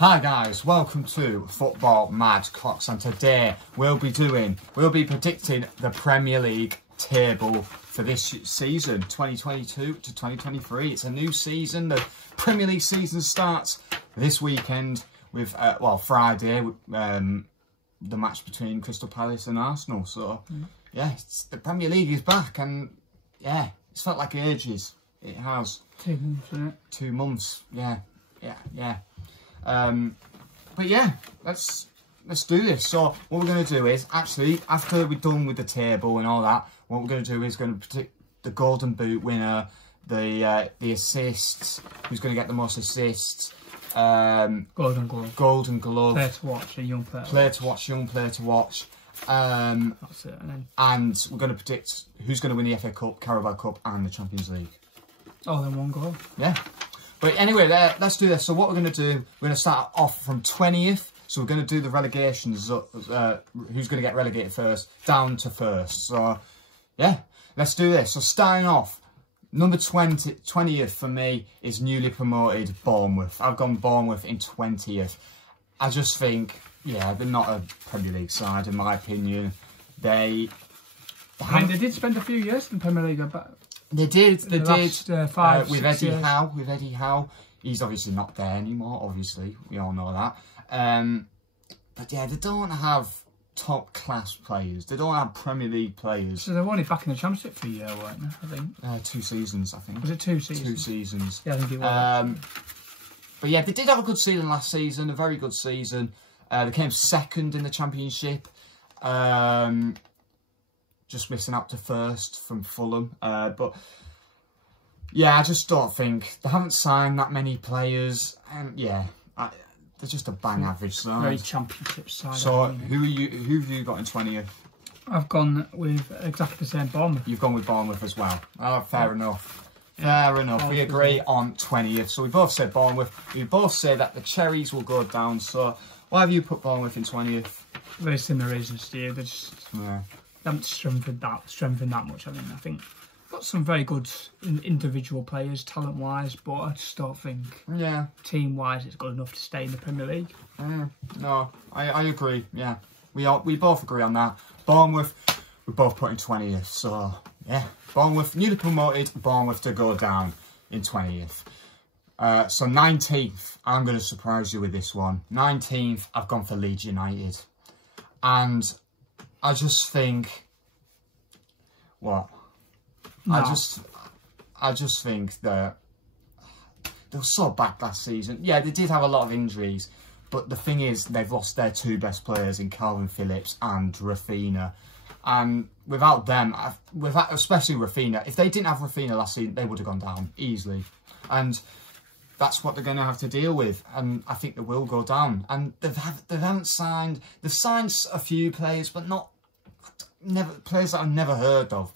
Hi guys, welcome to Football Mad Cocks, and today we'll be predicting the Premier League table for this season, 2022 to 2023. It's a new season. The Premier League season starts this weekend with, Friday, the match between Crystal Palace and Arsenal. So, yeah, the Premier League is back, and yeah, it's felt like ages. It has. 2 months, isn't it? 2 months, yeah. But yeah, let's do this. So what we're going to do is, actually, after we're done with the table and all that, what we're going to do is going to predict the Golden Boot winner, the assists, who's going to get the most assists, Golden Glove, player to watch, a young player. Young player to watch. That's it. And we're going to predict who's going to win the FA Cup, Carabao Cup, and the Champions League. Oh, then one goal. Yeah. But anyway, let's do this. So what we're going to do, we're going to start off from 20th. So we're going to do the relegations, who's going to get relegated first, down to first. So, yeah, let's do this. So starting off, number 20th for me is newly promoted Bournemouth. I've gone Bournemouth in 20th. I just think, yeah, they're not a Premier League side, in my opinion. They did spend a few years in the Premier League, but... They did. With Eddie Howe. He's obviously not there anymore, obviously. We all know that. But yeah, they don't have top class players. They don't have Premier League players. So they were only back in the Championship for a year, weren't they, I think? 2 seasons, I think. Was it 2 seasons? 2 seasons. Yeah, I think it was. But yeah, they did have a good season last season, a very good season. They came second in the Championship. Just missing out to first from Fulham. But yeah, I just don't think they haven't signed that many players, and yeah, they're just a bang average side. Very Championship side. So who have you got in 20th? I've gone with exactly the same, Bournemouth. You've gone with Bournemouth as well. Oh, fair enough. Fair enough. We agree on 20th. So we both said Bournemouth. We both say that the Cherries will go down. So why have you put Bournemouth in 20th? Very similar reasons to you. They just haven't strengthened that much. I think got some very good individual players, talent-wise, but I just don't think team-wise it's good enough to stay in the Premier League. No, I agree. Yeah, we both agree on that. Bournemouth, we both put in 20th. So yeah, Bournemouth newly promoted. Bournemouth to go down in 20th. So 19th, I'm going to surprise you with this one. 19th, I've gone for Leeds United, and I just think, what? No. I just think that they were so bad last season. Yeah, they did have a lot of injuries, but the thing is, they've lost their 2 best players in Calvin Phillips and Rafinha. And without them, especially Rafinha, if they didn't have Rafinha last season, they would have gone down easily. And that's what they're going to have to deal with, and I think they will go down. And they've signed a few players, but players that I've never heard of.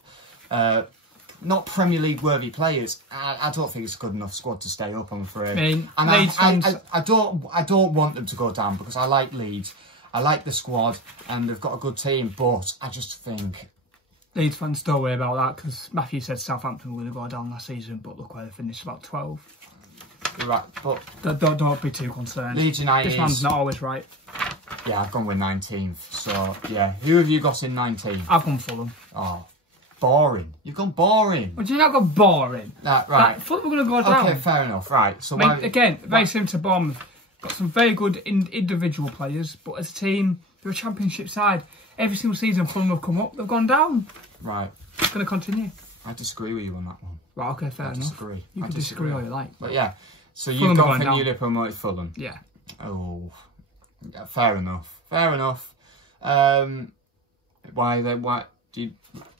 Not Premier League worthy players. I don't think it's a good enough squad to stay up, I'm afraid. I don't want them to go down, because I like Leeds. I like the squad, and they've got a good team, but I just think Leeds fans don't worry about that, because Matthew said Southampton were going to go down last season, but look where they finished, about 12. You're right, but don't be too concerned. Leeds United. This man's not always right. Yeah, I've gone with 19th. So yeah, who have you got in 19th? I've gone Fulham. Oh, boring. You've gone boring. Well, do you not go boring? Right. Fulham are going to go down. Okay, fair enough. Right. So again, very similar to Bournemouth. Got some very good individual players, but as a team, they're a Championship side. Every single season, Fulham have come up, they've gone down. Right. It's going to continue. I disagree with you on that one. Right. Okay. Fair enough. Disagree. You can disagree all you like. But yeah. So you've gone for newly promoted Fulham. Yeah. Oh. Yeah, fair enough. Fair enough. Why do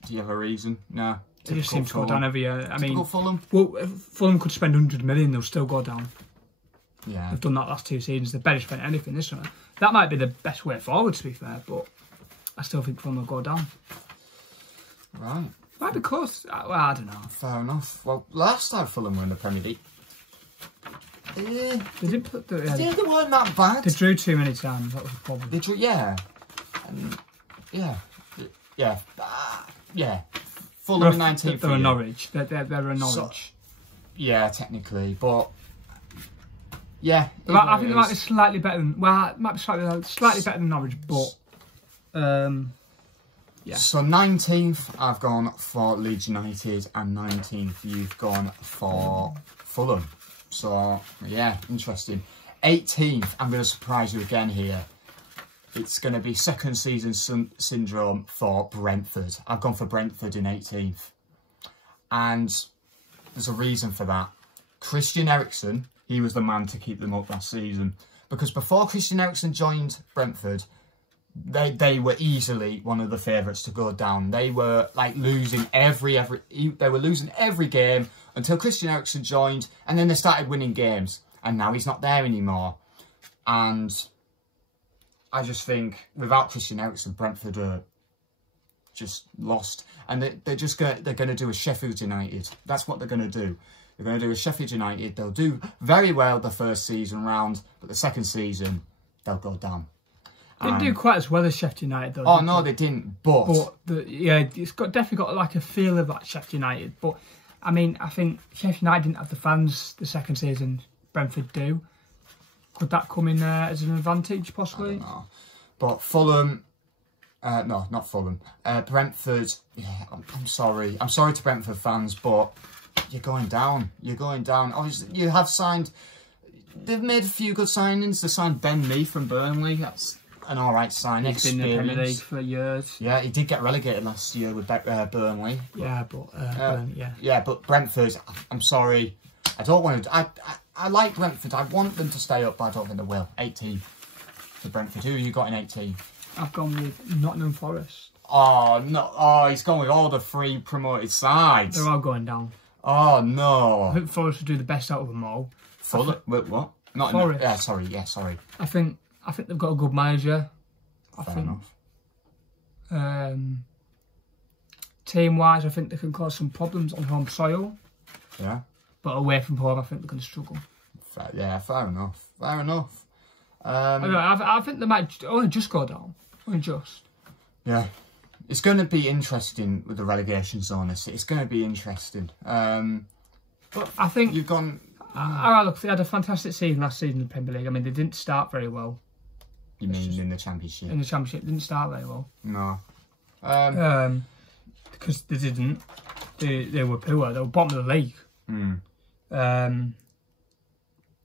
you have a reason? No. They just seem to go down every year. I mean, Fulham. Well, Fulham could spend 100 million, they'll still go down. Yeah. They've done that last 2 seasons. They've barely spent anything this summer. That might be the best way forward, to be fair, but I still think Fulham will go down. Right. Might be close. Well, I don't know. Fair enough. Well, last time Fulham were in the Premier League, they didn't put the. They weren't that bad. They drew too many times. That was the problem. They drew, yeah, and yeah. Fulham 19th. They're a Norwich. They're a Norwich. So, yeah, technically, but Yeah. I think they might be slightly better than... Well, it might be slightly better than Norwich, but... yeah. So 19th, I've gone for Leeds United, and 19th, you've gone for Fulham. So, yeah, interesting. 18th, I'm going to surprise you again here. It's going to be second season syndrome for Brentford. I've gone for Brentford in 18th. And there's a reason for that. Christian Eriksen, he was the man to keep them up last season. Because before Christian Eriksen joined Brentford, they were easily one of the favourites to go down. They were like losing they were losing every game until Christian Eriksen joined, and then they started winning games. And now he's not there anymore. And I just think without Christian Eriksen, Brentford are just lost. And they're going to do a Sheffield United. That's what they're going to do. They're going to do a Sheffield United. They'll do very well the first season round, but the second season, they'll go down. They didn't do quite as well as Sheffield United, though. Oh, no, they didn't. But yeah, it's definitely got like a feel of like Sheffield United. But, I mean, I think Sheffield United didn't have the fans the second season. Brentford do. Could that come in as an advantage, possibly? I don't know. But Fulham... no, not Fulham. Brentford... Yeah, I'm sorry. I'm sorry to Brentford fans, but you're going down. You're going down. Obviously, you have signed... They've made a few good signings. They signed Ben Mee from Burnley. That's an alright signing. He's been in the Premier League for years. Yeah, he did get relegated last year with Burnley. Yeah, but... Burnley, yeah, but Brentford, I'm sorry. I don't want to... I like Brentford. I want them to stay up, but I don't think they will. 18 for Brentford. Who have you got in 18? I've gone with Nottingham Forest. Oh, no. Oh, he's gone with all the three promoted sides. They're all going down. Oh, no. I think Forest will do the best out of them all. Wait, what? Forest. Yeah, sorry. I think they've got a good manager. Fair enough. Team-wise, I think they can cause some problems on home soil. Yeah. But away from home, I think they're going to struggle. Fair enough. Fair enough. I think they might only just go down. Only just. Yeah. It's going to be interesting with the relegation zone. It's going to be interesting. But I think you've gone... Look, they had a fantastic season last season in the Premier League. I mean, they didn't start very well. You mean in the Championship? In the Championship, they didn't start very well. No. Because they didn't. They were poor. They were bottom of the league.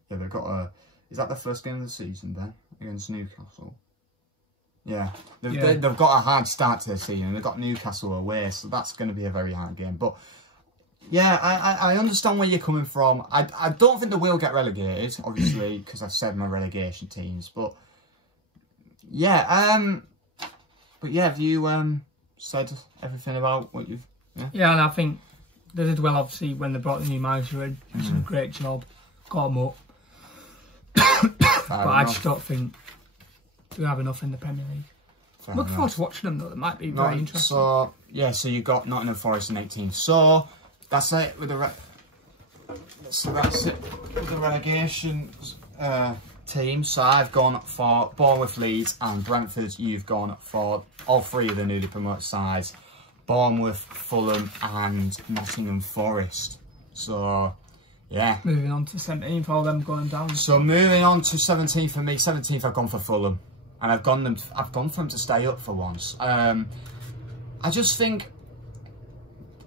Yeah, they've got a... Is that the first game of the season then? Against Newcastle? Yeah. They've got a hard start to the season. They've got Newcastle away, so that's going to be a very hard game. But, yeah, I understand where you're coming from. I don't think they will get relegated, obviously, because I've said my relegation teams. But, yeah, have you said everything about what you've... Yeah, and I think they did well, obviously, when they brought the new manager in. Did some great job. Got them up. But I just don't think we have enough in the Premier League. Looking forward to watching them, though. It might be very interesting. So, yeah, so you got Nottingham Forest in 18. So, that's it with the relegation team. So, I've gone for Bournemouth, Leeds and Brentford. You've gone for all three of the newly promoted sides. Bournemouth, Fulham and Nottingham Forest. So, yeah. Moving on to 17th, all them going down. So, moving on to 17th for me. 17th, I've gone for Fulham. And I've gone for them to stay up for once. I just think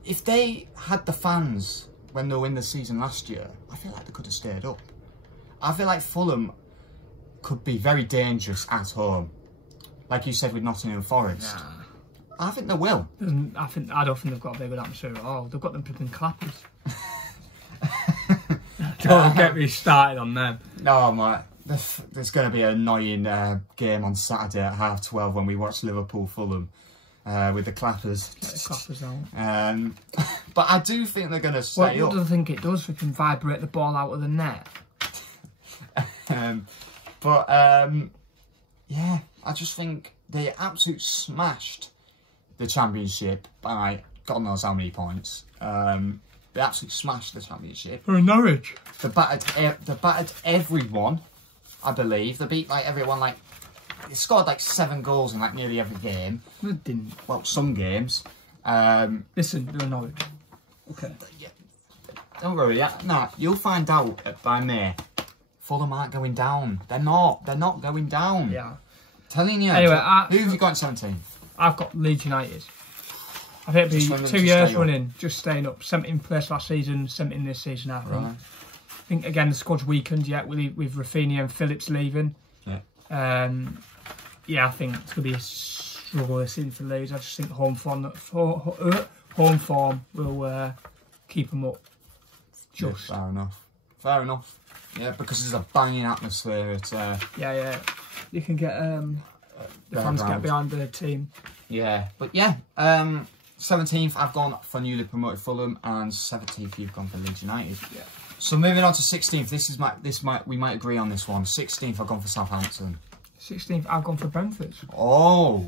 if they had the fans when they were in the season last year, I feel like they could have stayed up. I feel like Fulham could be very dangerous at home. Like you said with Nottingham Forest. Nah. I think they will. I don't think they've got a very good atmosphere at all. They've got them flipping clappers. Don't get me started on them. No, mate. There's going to be an annoying game on Saturday at 12:30 when we watch Liverpool Fulham with the clappers. Get the clappers out. But I do think they're going to stay up. What do I think it does? We can vibrate the ball out of the net. Yeah, I just think they absolutely smashed the Championship by God knows how many points. They absolutely smashed the Championship. For Norwich. They battered everyone, I believe. They beat like everyone. Like they scored like 7 goals in like nearly every game. They didn't. Well, some games. Listen, they're Norwich. Okay. Yeah, don't worry. Nah, you'll find out by May. Fulham aren't going down. They're not going down. Yeah. Telling you. Anyway, who have you got in 17th? I've got Leeds United. I think it'll be 2 years running, just staying up. 17th place last season, 17th this season, I think. Right. I think, again, the squad's weakened yet with Rafinha and Phillips leaving. Yeah. Yeah, I think it's going to be a struggle this season for Leeds. I just think home form will keep them up. Just. Yeah, fair enough. Yeah, because there's a banging atmosphere at... Yeah. You can get the fans get behind the team. Yeah, but yeah, 17th I've gone for newly promoted Fulham, and 17th you've gone for Leeds United. Yeah. So moving on to 16th, we might agree on this one. 16th I've gone for Southampton. 16th I've gone for Brentford. Oh,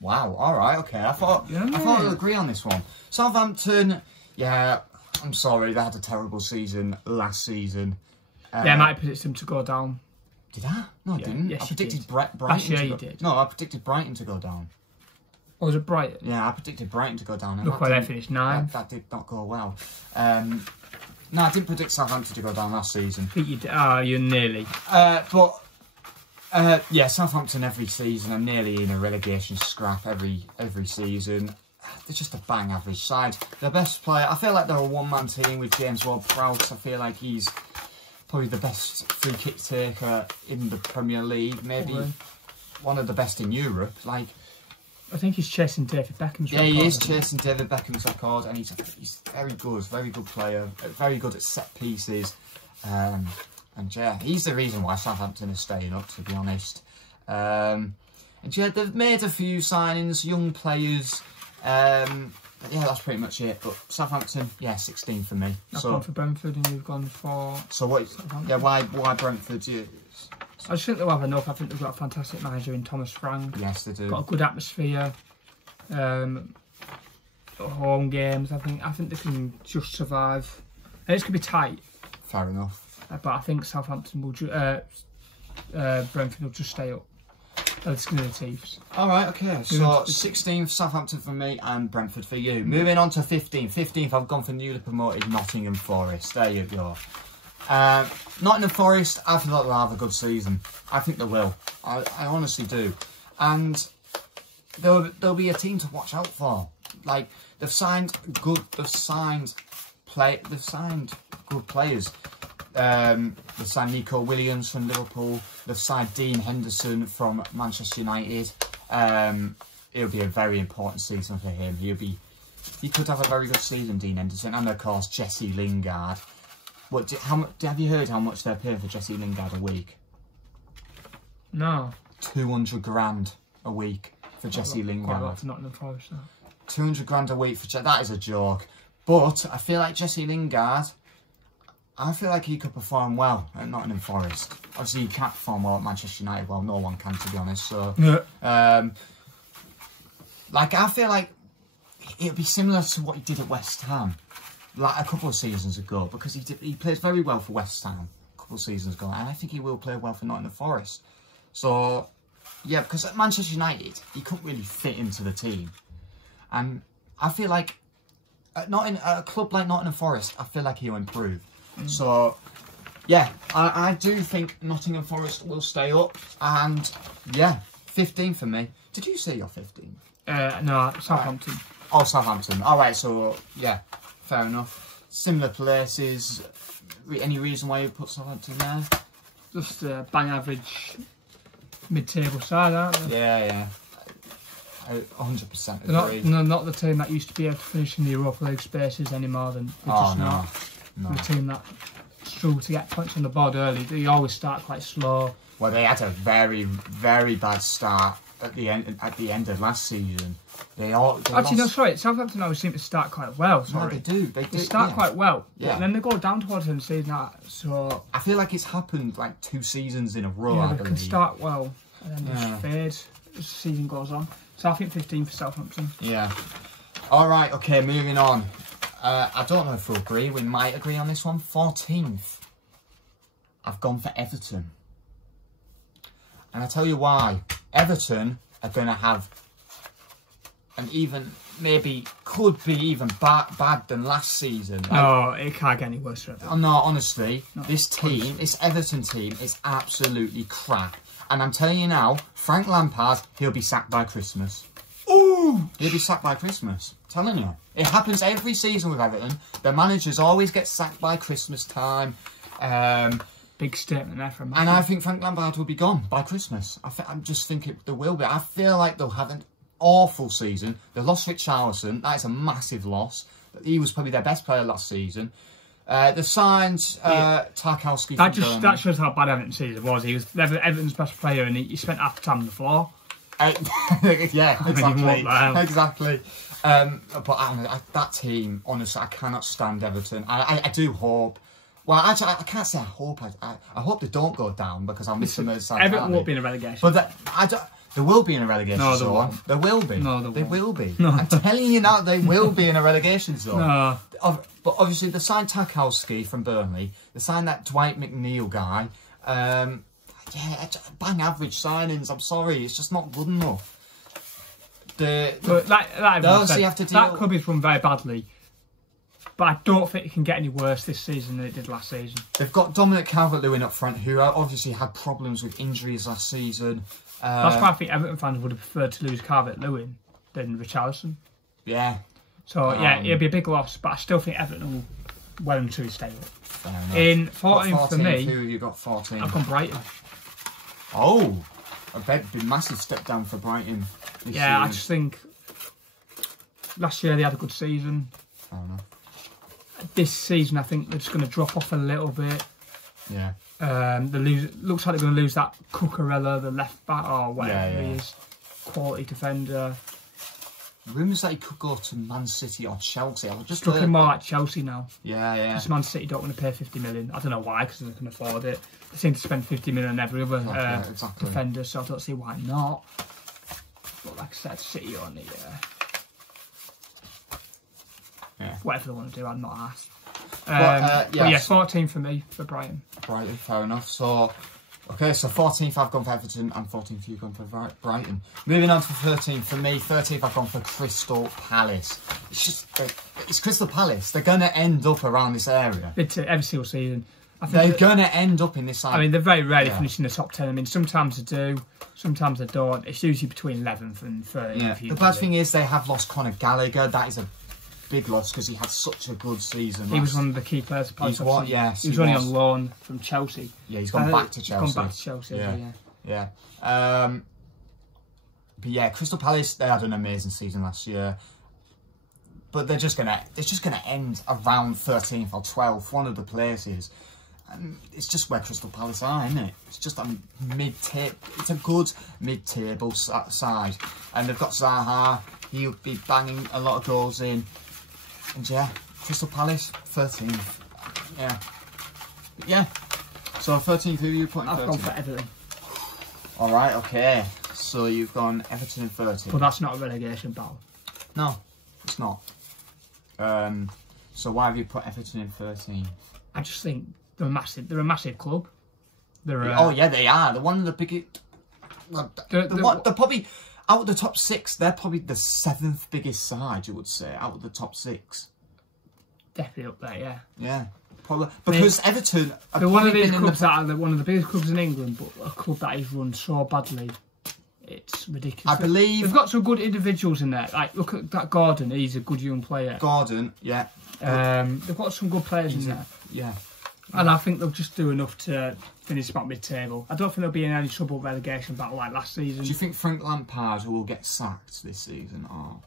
wow! All right, okay. I thought we'd agree on this one. Southampton, yeah. I'm sorry, they had a terrible season last season. Yeah, I might have predicted them to go down. Did I? No, I didn't. Yes, I predicted Brighton. Last year you did. No, I predicted Brighton to go down. Or was it Brighton? Yeah, I predicted Brighton to go down. Look where they finished, 9th. That did not go well. No, I didn't predict Southampton to go down last season. I think you did. Oh, you're nearly. Yeah, Southampton every season are nearly in a relegation scrap every season. They're just a bang average side. Their best player, I feel like they're a one-man team with James Ward-Prowse. I feel like he's probably the best free kick taker in the Premier League. Maybe one of the best in Europe. Like, I think he's chasing David Beckham's record. Yeah, he is chasing David Beckham's record, and he's very good player, very good at set pieces. And yeah, he's the reason why Southampton is staying up, to be honest. And yeah, they've made a few signings, young players. But yeah, that's pretty much it. But Southampton, yeah, 16 for me. I've gone for Brentford, and you've gone for... So what? Yeah, why Brentford? I just think they'll have enough. I think they've got a fantastic manager in Thomas Frank. Yes, they do. Got a good atmosphere. Home games. I think they can just survive. And it's gonna be tight. Fair enough. But I think Southampton will. Brentford will just stay up. The skin of the teeth. Alright, okay. So 16th Southampton for me and Brentford for you. Moving on to 15th. 15th I've gone for newly promoted Nottingham Forest. There you go. Nottingham Forest, I feel like they'll have a good season. I think they will. I honestly do. And they'll be a team to watch out for. Like, they've signed good players. They've signed Nico Williams from Liverpool. They've signed Dean Henderson from Manchester United. It'll be a very important season for him. He could have a very good season, Dean Henderson, and of course Jesse Lingard. Have you heard how much they're paying for Jesse Lingard a week? No. 200 grand a week for Jesse Lingard. Quite a lot for Nottingham Forest, though. 200 grand a week for that is a joke. But I feel like Jesse Lingard, I feel like he could perform well at Nottingham Forest. Obviously, he can't perform well at Manchester United. Well, no one can, to be honest. So, like, I feel like it'll be similar to what he did at West Ham, like a couple of seasons ago, because he plays very well for West Ham a couple of seasons ago, and I think he will play well for Nottingham Forest. So, yeah, because at Manchester United, he couldn't really fit into the team, and I feel like at a club like Nottingham Forest, I feel like he'll improve. So, yeah, I do think Nottingham Forest will stay up, and yeah, 15 for me. Did you say you're 15? No, Southampton. Right. Oh, Southampton. All right, so yeah, fair enough. Similar places. Any reason why you put Southampton there? Just a bang average mid-table side, aren't they? Yeah. 100% agree. They're not the team that used to be able to finish in the Europa League spaces anymore. They're just not. No. The team that struggled to get points on the board early. They always start quite slow. Well, they had a very, very bad start at the end of last season. They actually, no, sorry. Southampton always seem to start quite well. Sorry, no, they do. They start quite well. Yeah. And then they go down towards the end of the season. So I feel like it's happened like 2 seasons in a row. Yeah, they can start well and then just fade as the season goes on. So I think 15 for Southampton. Yeah. All right. Okay. Moving on. I don't know if we'll agree. We might agree on this one. 14th. I've gone for Everton. And I'll tell you why. Everton are going to have an even maybe could be even bad than last season. No, it can't get any worse for Everton. No, honestly, this team, this Everton team, is absolutely crap. And I'm telling you now, Frank Lampard, he'll be sacked by Christmas. Ooh! He'll be sacked by Christmas. I'm telling you. It happens every season with Everton. The managers always get sacked by Christmas time. Big statement there from And I think Frank Lampard will be gone by Christmas. I'm just thinking there will be. I feel like they'll have an awful season. They lost Richarlison. That is a massive loss. He was probably their best player last season. They signed Tarkowski. That shows how bad Everton's season was. He was Everton's best player, and he spent half the time on the floor. Yeah, exactly. Exactly. But that team, honestly, I cannot stand Everton. I do hope. Well, actually, I can't say I hope. I hope they don't go down because I'll miss them as Everton won't be in a relegation. But they will be in a relegation zone. There will be. No, they will be. No. I'm telling you now, they will be in a relegation zone. No. But obviously, they signed Tarkowski from Burnley. They signed that Dwight McNeil guy. Yeah, bang average signings. I'm sorry, it's just not good enough. That club is run very badly. But I don't think it can get any worse this season than it did last season. They've got Dominic Calvert-Lewin up front, who obviously had problems with injuries last season. That's why I think Everton fans would have preferred to lose Calvert-Lewin than Richarlison. Yeah. So, yeah, it'll be a big loss, but I still think Everton will well and truly stay up. In 14 for me, who you got 14? I've gone Brighton. Oh, I bet it'd be a massive step down for Brighton this season. I just think last year they had a good season. Fair enough. This season, I think they're just going to drop off a little bit. Yeah. Looks like they're going to lose that Cucurella, the left back, or whatever he is. Quality defender. Rumours that he could go to Man City or Chelsea. I was just looking more like Chelsea now. Yeah. Because Man City don't want to pay 50 million. I don't know why, because they can afford it. They seem to spend 50 million on every other defender, so I don't see why not. But like I said, City on the... whatever they want to do, I'm not asked. But yeah, 14 for me, for Brighton. Brighton, fair enough. So, okay, so 14th I've gone for Everton and 14th you've gone for Brighton. Moving on to 13th for me, 13th I've gone for Crystal Palace. It's just, it's Crystal Palace. They're going to end up around this area. Every single season. They're going to end up in this side. I mean, they're very rarely finishing the top 10. I mean, sometimes they do, sometimes they don't. It's usually between 11th and 13th. Yeah. The bad thing is they have lost Conor Gallagher. That is a big loss because he had such a good season. He was one of the key players. He was only on loan from Chelsea. Yeah, he's gone back to Chelsea. He's gone back to Chelsea, yeah. But yeah, Crystal Palace, they had an amazing season last year. But it's just gonna end around 13th or 12th, one of the places. And it's just where Crystal Palace are, isn't it? It's just a mid-table. It's a good mid-table side, and they've got Zaha. He'll be banging a lot of goals in. And yeah, Crystal Palace, 13th. Yeah. So 13th, who are you putting 13th? I've gone for Everton. Alright, okay. So you've gone Everton in 13th. But that's not a relegation battle. No, it's not. So why have you put Everton in 13th? I just think they're a massive club. Oh yeah, they are. They're one of the biggest... They're probably... Out of the top 6, they're probably the 7th biggest side, you would say, out of the top 6. Definitely up there, yeah. Yeah, probably because Everton. They're one of these clubs that are one of the biggest clubs in England, but a club that is run so badly, it's ridiculous. I believe they've got some good individuals in there. Like look at that Gordon; he's a good young player. Gordon, yeah. They've got some good players in there. Yeah. And I think they'll just do enough to finish about mid-table. I don't think they'll be in any trouble relegation battle like last season. Do you think Frank Lampard will get sacked this season? Or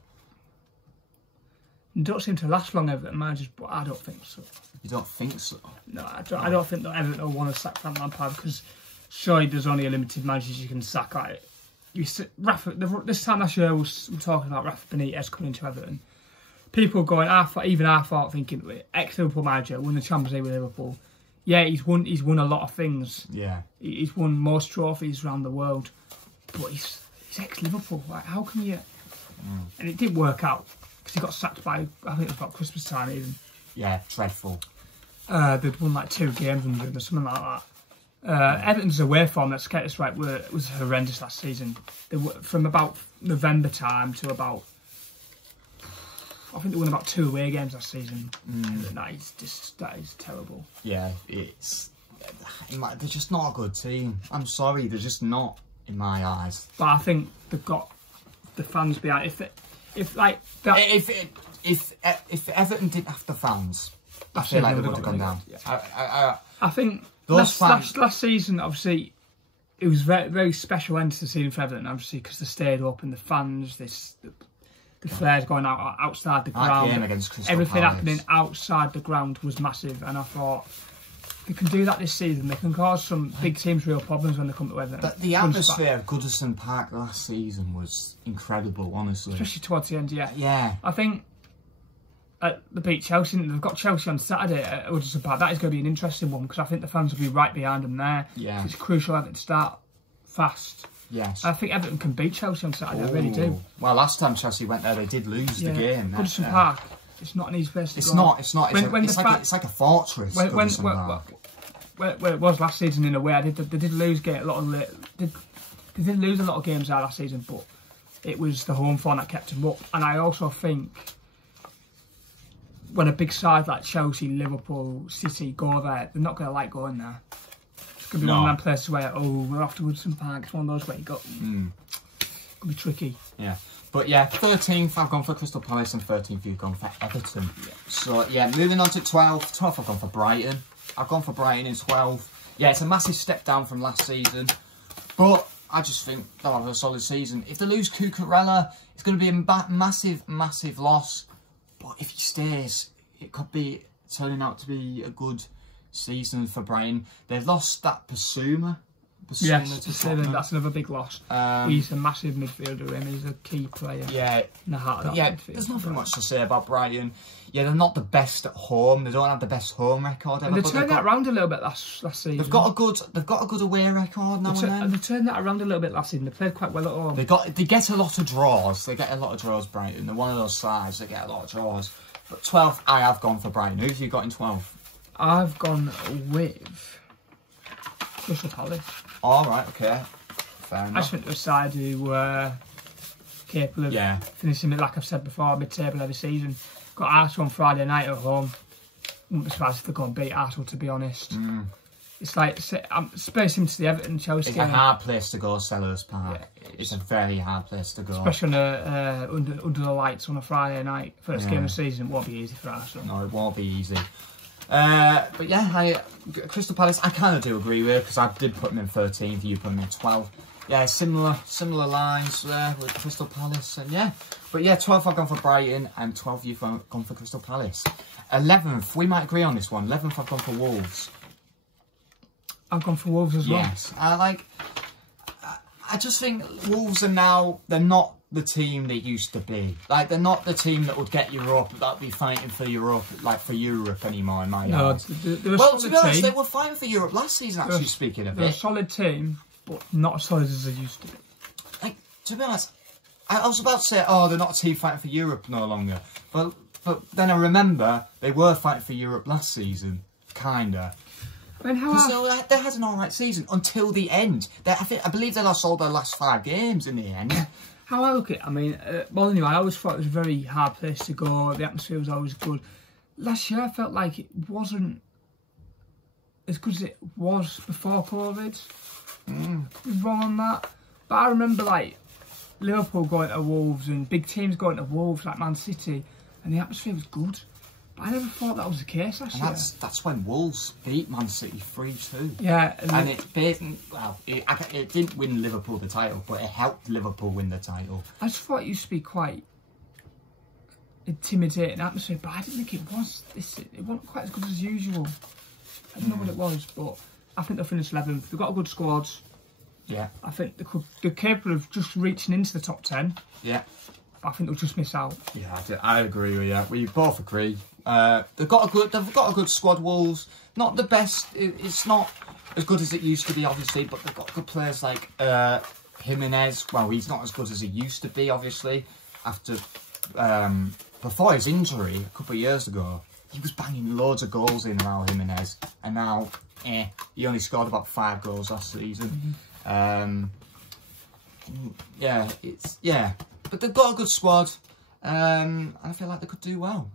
it don't seem to last long, Everton managers, but I don't think so. You don't think so? No, I don't think that Everton will want to sack Frank Lampard because surely there's only a limited managers you can sack. Like, this time last year we were talking about Rafa Benitez coming into Everton. People going, I thought thinking, ex-Liverpool manager, won the Champions League with Liverpool. Yeah, he's won a lot of things. Yeah. He's won most trophies around the world. But he's ex-Liverpool. Like, how can you... And it didn't work out. Because he got sacked by, I think it was about Christmas time even. Yeah, dreadful. They'd won like 2 games under him or something like that. Everton's away form, let's get this right, was horrendous last season. They were, from about November time to about I think they won about 2 away games last season. That is terrible. Yeah, they're just not a good team. I'm sorry, they're just not in my eyes. But I think they've got the fans behind. If Everton didn't have the fans, I feel like they would have gone down. Yeah. I think last season, obviously, it was very, very special end to the season for Everton, obviously, because they stayed up and the fans, the flares going out outside the ground, everything happening outside the ground was massive. And I thought, if they can do that this season, they can cause some big teams real problems when they come to Everton. But the atmosphere of Goodison Park last season was incredible, honestly. Especially towards the end, yeah. Yeah. I think they beat Chelsea. They've got Chelsea on Saturday at Goodison Park. That is going to be an interesting one because I think the fans will be right behind them there. Yeah. It's crucial Everton to start fast. Yes. I think Everton can beat Chelsea on Saturday. I really do. Well, last time Chelsea went there, they did lose the game. Goodison Park. It's not an easy place to go. It's not. It's like a fortress. Where it was last season in a way. They did lose a lot of games out last season, but it was the home form that kept them up. And I also think when a big side like Chelsea, Liverpool, City go there, they're not going to like going there. It's going to be one of them places where, we're off to Goodison Park. It's one of those where you got. Could be tricky. Yeah. But yeah, 13th I've gone for Crystal Palace and 13th you've gone for Everton. Yeah. So yeah, moving on to 12th. 12th I've gone for Brighton. I've gone for Brighton in 12th. Yeah, it's a massive step down from last season. But I just think they'll have a solid season. If they lose Cucurella, it's going to be a massive, massive loss. But if he stays, it could be turning out to be a good season for Brighton. They've lost that Basuma. Yes, that's another big loss. He's a massive midfielder and he's a key player. Yeah, in the heart of that there's nothing much to say about Brighton. Yeah, they're not the best at home. They don't have the best home record ever. And they turned that around a little bit last season. They've got a good away record now and then. And they turned that around a little bit last season. They played quite well at home. They get a lot of draws. Brighton. They're one of those sides that get a lot of draws. But 12th, I have gone for Brighton. Who have you got in 12th? I've gone with Crystal Palace. All right, okay. Fair enough. I just went to a side who were capable of finishing it, like I've said before, mid-table every season. Got Arsenal on Friday night at home. Wouldn't be surprised if they go and beat Arsenal, to be honest. It's like, I'm spacing to the Everton Chelsea. It's a hard place to go, Sellers Park. Yeah, it's a very hard place to go. Especially on under the lights on a Friday night. First game of the season, it won't be easy for Arsenal. No, it won't be easy. But yeah, Crystal Palace, I kind of do agree with, because I did put them in 13th, you put them in 12th. Yeah, similar lines there with Crystal Palace, and yeah. But yeah, 12th I've gone for Brighton, and 12th you've gone for Crystal Palace. 11th, we might agree on this one. 11th I've gone for Wolves. I've gone for Wolves as well. Yes, I just think Wolves are now, they're not the team they used to be. Like, they're not the team that would get Europe, that would be fighting for Europe, like for Europe anymore in my eyes. Well, to be honest, they were fighting for Europe last season, actually, speaking of it. They're a solid team, but not as solid as they used to be. Like, to be honest, I was about to say, they're not a team fighting for Europe no longer. But then I remember they were fighting for Europe last season, kinda. They had an alright season until the end. I believe they lost all their last 5 games in the end. How I look at it, I mean, Molineux, I always thought it was a very hard place to go. The atmosphere was always good. Last year, I felt like it wasn't as good as it was before COVID. Could be wrong on that. But I remember, like, Liverpool going to Wolves and big teams going to Wolves, like Man City, and the atmosphere was good. But I never thought that was the case last year. That's when Wolves beat Man City 3-2. Yeah. And it didn't win Liverpool the title, but it helped Liverpool win the title. I just thought it used to be quite intimidating atmosphere, but I didn't think it was. It wasn't quite as good as usual. I don't know what it was, but I think they'll finish 11th. They've got a good squad. Yeah. I think they're capable of just reaching into the top 10. Yeah. But I think they'll just miss out. Yeah, I agree with you. We both agree. They've got a good squad, Wolves. Not the best. It's not as good as it used to be, obviously, but they've got good players like Jimenez. Well, he's not as good as he used to be, obviously. After before his injury a couple of years ago, he was banging loads of goals in, Raul Jimenez, and now he only scored about 5 goals last season. Yeah, but they've got a good squad. I feel like they could do well.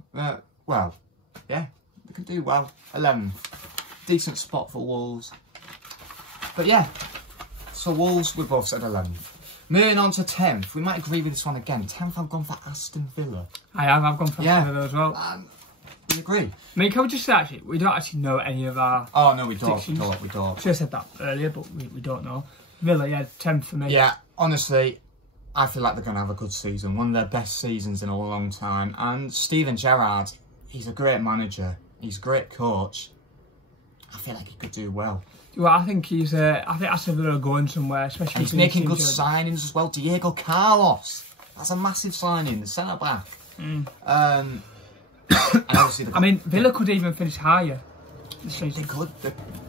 Well, yeah, they could do well. 11th. Decent spot for Wolves. But yeah, so Wolves, we both said 11th. Moving on to 10th. We might agree with this one again. 10th, I've gone for Aston Villa. I've gone for Aston Villa as well. We agree. I mean, can we just say, actually, we don't actually know any of our... Oh, no, we don't. Should We have said that earlier, but we don't know. Villa, yeah, 10th for me. Yeah, honestly, I feel like they're going to have a good season. One of their best seasons in a long time. And Steven Gerrard, he's a great manager. He's a great coach. I feel like he could do well. Well, I think I think Aston Villa are going somewhere, especially. And he's making good signings as well. Diego Carlos, that's a massive signing. The centre back. And obviously, I mean, Villa could even finish higher this season. They could.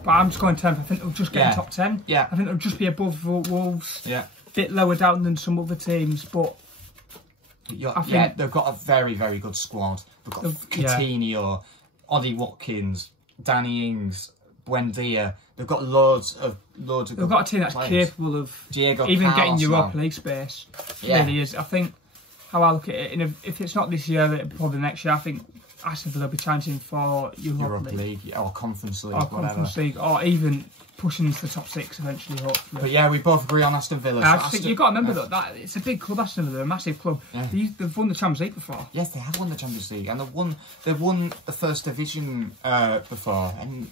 But I'm just going 10th. I think they'll just get in top 10. Yeah. I think they'll just be above Wolves. Yeah. A bit lower down than some other teams, but. I think they've got a very, very good squad. They've got Coutinho, Ollie Watkins, Danny Ings, Buendia. They've got loads of They've got a team that's players. capable of Diego even Carlos getting Europa League space. Yeah. Really is. I think how I look at it, if it's not this year, it'll probably next year. I think Aston Villa will be challenging for Europa League or Conference League, or Conference League, or even pushing into the top 6 eventually. Hopefully. But yeah, we both agree on Aston Villa. I think you've got to remember that it's a big club. Aston Villa, a massive club. Yeah. They've won the Champions League before. Yes, they have won the Champions League, and they've won the First Division before, and.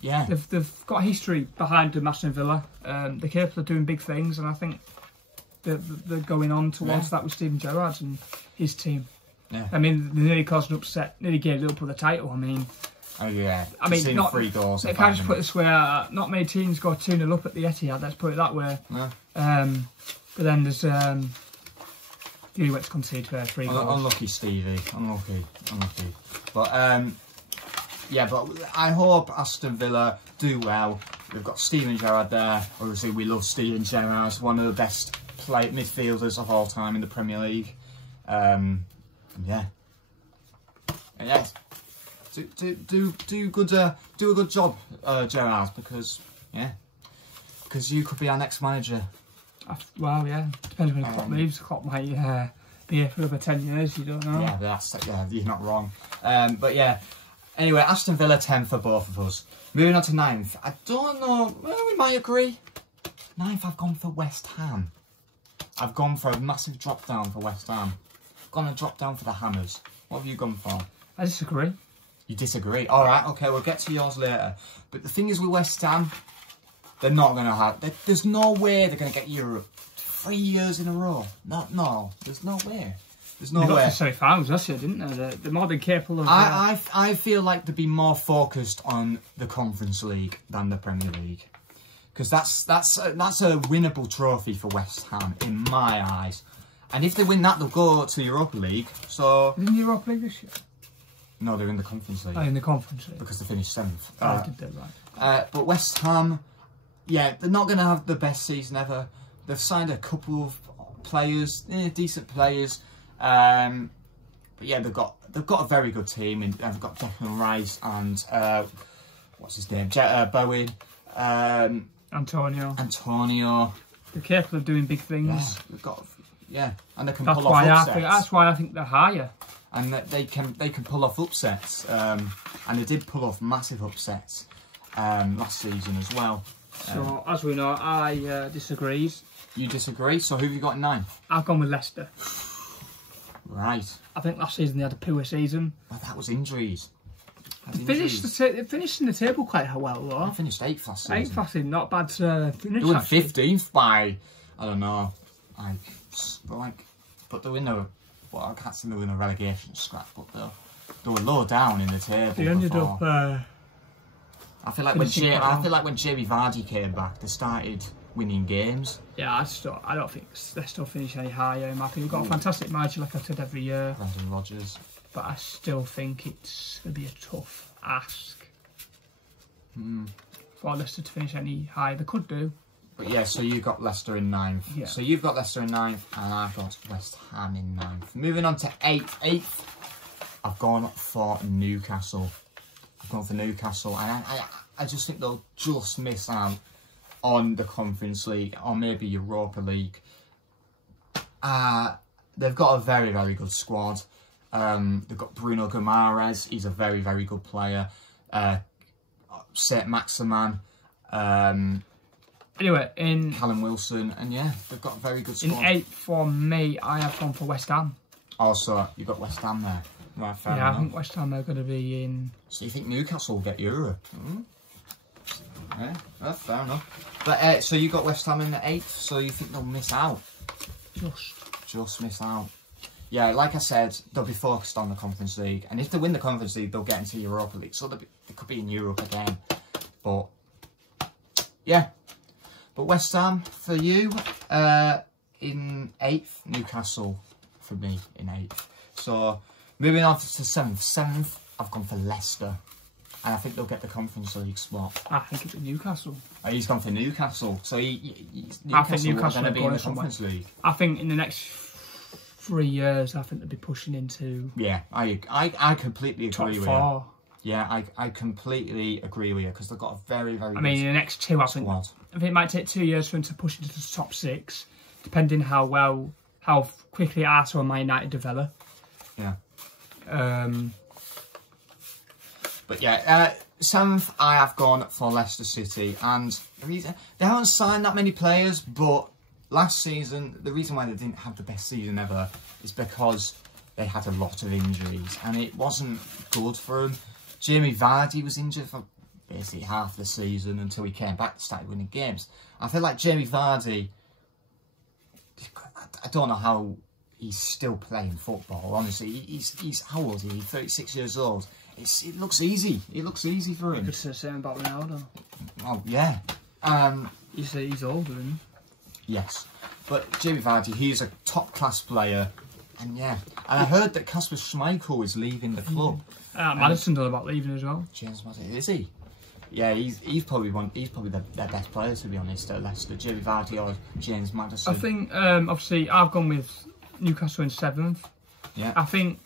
Yeah, they've got a history behind them, Aston Villa. They're capable of doing big things, and I think they're going on towards that with Steven Gerrard and his team. Yeah. I mean, they nearly caused an upset, nearly gave Liverpool the title. I mean, oh yeah. I mean, not 3 goals. If I just put it this way, not many teams go 2-0 up at the Etihad. Let's put it that way. Yeah. But then there's you went to concede 3 goals. Unlucky, Stevie. Unlucky. But yeah, but I hope Aston Villa do well. We've got Steven Gerrard there. Obviously, we love Steven Gerrard, one of the best midfielders of all time in the Premier League. Yeah. And yes, do a good job, Gerrard, because you could be our next manager. Well, yeah, depends when Klopp leaves. Klopp might be here for another 10 years. You don't know. Yeah, you're not wrong. But yeah. Anyway, Aston Villa 10th for both of us. Moving on to 9th. I don't know. Well, we might agree. 9th, I've gone for West Ham. I've gone for a massive drop down for West Ham. I've gone a drop down for the Hammers. What have you gone for? I disagree. You disagree? All right, okay, we'll get to yours later. But the thing is with West Ham, they're not going to have... There's no way they're going to get Europe 3 years in a row. No, there's no way. There's no way. They got to semi-finals last year, didn't they? They're more than capable of... I feel like they'd be more focused on the Conference League than the Premier League. Because that's a winnable trophy for West Ham, in my eyes. And if they win that, they'll go to the Europa League. So... They're in the Europa League this year? No, they're in the Conference League. Oh, in the Conference League. Because they finished 7th. I did that right. But West Ham, yeah, they're not going to have the best season ever. They've signed a couple of players, decent players. But yeah, they've got a very good team. And they've got Declan Rice and what's his name, Bowen, Antonio. They're capable of doing big things. Yeah, they've got and they can pull off upsets. That's why I think they're higher. And that they can pull off upsets. And they did pull off massive upsets last season as well. So as we know, I disagree. You disagree? So who have you got in 9th? I've gone with Leicester. Right. I think last season they had a poor season. Well, that was injuries. They finished in the table quite well, though. They finished 8th last season. 8th last season, not bad finish. They were 15th by, I don't know, but they were in a, well, I can't say they were in a relegation scrap, but they were low down in the table. They ended up. I feel like when Jamie Vardy came back, they started winning games. Yeah, I don't think Leicester finish any higher. In my opinion, they've got a fantastic manager, like I've said every year. Brendan Rodgers. But I still think it's going to be a tough ask for Leicester to finish any higher. They could do. But yeah, so you got Leicester in 9th. Yeah. So you've got Leicester in 9th, and I've got West Ham in 9th. Moving on to 8th. 8th, I've gone for Newcastle. And I just think they'll just miss out on the Conference League or maybe Europa League. they've got a very, very good squad. They've got Bruno Guimaraes. He's a very, very good player. Saint Maximin. Anyway, in Callum Wilson, and yeah, they've got a very good squad. In 8th for me, I have gone for West Ham. Also, you've got West Ham there. Right, fair yeah, enough. I think West Ham are going to be in. So you think Newcastle will get Europe? Yeah, that's fair enough. But so you got West Ham in the 8th, so you think they'll miss out? Just miss out. Yeah, like I said, they'll be focused on the Conference League, and if they win the Conference League, they'll get into Europa League, so they could be in Europe again. But yeah. But West Ham for you in 8th, Newcastle for me in 8th. So moving on to 7th. 7th, I've gone for Leicester. And I think they'll get the Conference League spot. I think it's Newcastle. Oh, he's gone for Newcastle. So I think Newcastle are going to be in the Conference League. I think in the next 3 years, I think they'll be pushing into... Yeah, I completely agree with you. Yeah, I completely agree with you because they've got a very, very good in the next 2, I think it might take 2 years for them to push into the top 6, depending how quickly Arsenal and Man United develop. Yeah. But yeah, 7th, I have gone for Leicester City, and the reason they haven't signed that many players, but last season the reason why they didn't have the best season ever is because they had a lot of injuries, and it wasn't good for them. Jamie Vardy was injured for basically half the season until he came back and started winning games. I feel like Jamie Vardy, I don't know how he's still playing football, honestly. He's how old is he? 36 years old. It looks easy. It looks easy for him. You could say the same about Ronaldo. Oh, yeah. You say he's older, isn't he? Yes. But Jamie Vardy, he's a top-class player. And yeah. And I heard that Kasper Schmeichel is leaving the club. Maddison's all about leaving as well. James Maddison, is he? Yeah, he's probably their best player, to be honest, at Leicester. Jamie Vardy or James Maddison. I think, obviously, I've gone with Newcastle in 7th. Yeah. I think,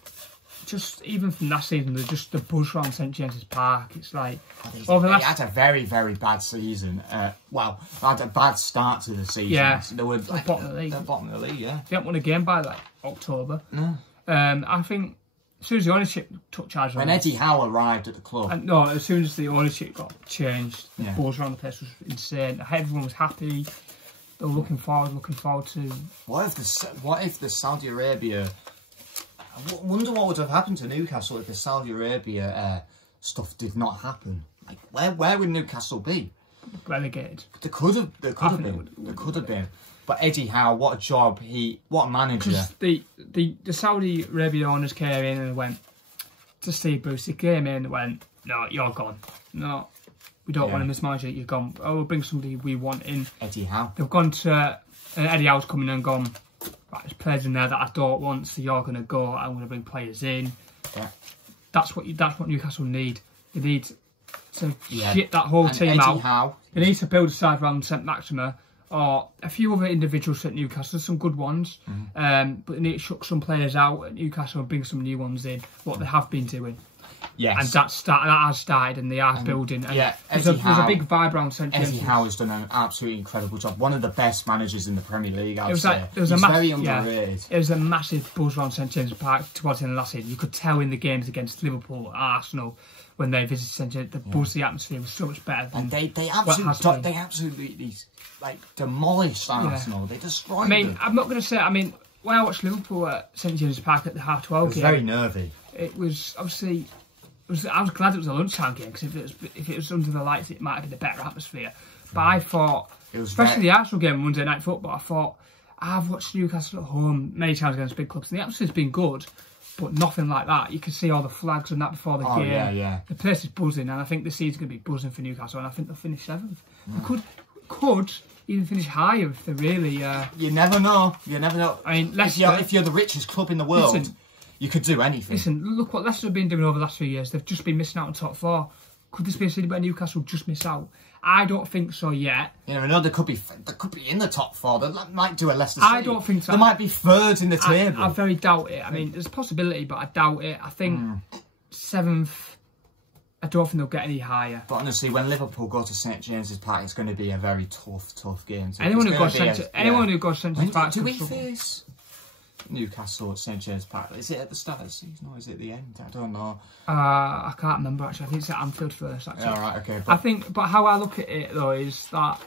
just even from last season, there's just the buzz around St James's Park. It's like... He had a very, very bad season. Well, had a bad start to the season. Yeah. So they were like, bottom of the league. They're bottom of the league, yeah. They haven't won a game by, like, October. No. I think... As soon as the ownership took charge... When Eddie Howe arrived at the club... as soon as the ownership got changed, the buzz around the place was insane. Everyone was happy. They were looking forward to... What if the Saudi Arabia... I wonder what would have happened to Newcastle if the Saudi Arabia stuff did not happen. Like, where would Newcastle be? Relegated. They could have been. But Eddie Howe, what a job! What a manager! Because the Saudi Arabia owners came in and went to Steve Bruce. He came in and went, "No, you're gone. No, we don't want him as manager. You're gone. Oh, we'll bring somebody we want in." Eddie Howe. They've gone to Eddie Howe's come in and gone. Right, there's players in there that I don't want, so you're going to go. I'm going to bring players in. Yeah. That's what Newcastle need. They need to shit that whole team Eddie out. Howe. They need to build a side around St Maximin or a few other individuals at Newcastle. There's some good ones, but they need to chuck some players out at Newcastle and bring some new ones in. What they have been doing. Yes. And that has started, and they are building. And yeah, there's a big vibe around St James's. Eddie Howe has done an absolutely incredible job. One of the best managers in the Premier League, I'd say. He's very underrated. It was a massive buzz around St James's Park towards the end of last season. You could tell in the games against Liverpool, Arsenal, when they visited St James's, the buzz, the atmosphere was so much better. And they absolutely like demolished Arsenal. They destroyed them. I'm not going to say. When I watched Liverpool at St James's Park at the half-12 game, it was very nervy. It was obviously. I was glad it was a lunchtime game because if it was under the lights, it might have been a better atmosphere. But I thought, especially the Arsenal game Monday Night Football, I thought I've watched Newcastle at home many times against big clubs, and the atmosphere's been good, but nothing like that. You can see all the flags and that before the game. Yeah. The place is buzzing, and I think the season's going to be buzzing for Newcastle, and I think they'll finish 7th. They could even finish higher if they really. You never know. You never know. Leicester, if you're the richest club in the world. You could do anything. Listen, look what Leicester have been doing over the last few years. They've just been missing out on top 4. Could this be a city where Newcastle just miss out? I don't think so yet. You never know. They could be in the top 4. They might do a Leicester City. I don't think so. They might be 3rd in the table. I very doubt it. There's a possibility, but I doubt it. I think 7th. I don't think they'll get any higher. But honestly, when Liverpool go to St James's Park, it's going to be a very tough game. Anyone who goes to St James's Park. Do we face? Newcastle at St James Park. Is it at the start of the season or is it at the end? I don't know. I can't remember actually. I think it's at Anfield first. Actually. Yeah, right, okay. But how I look at it though is that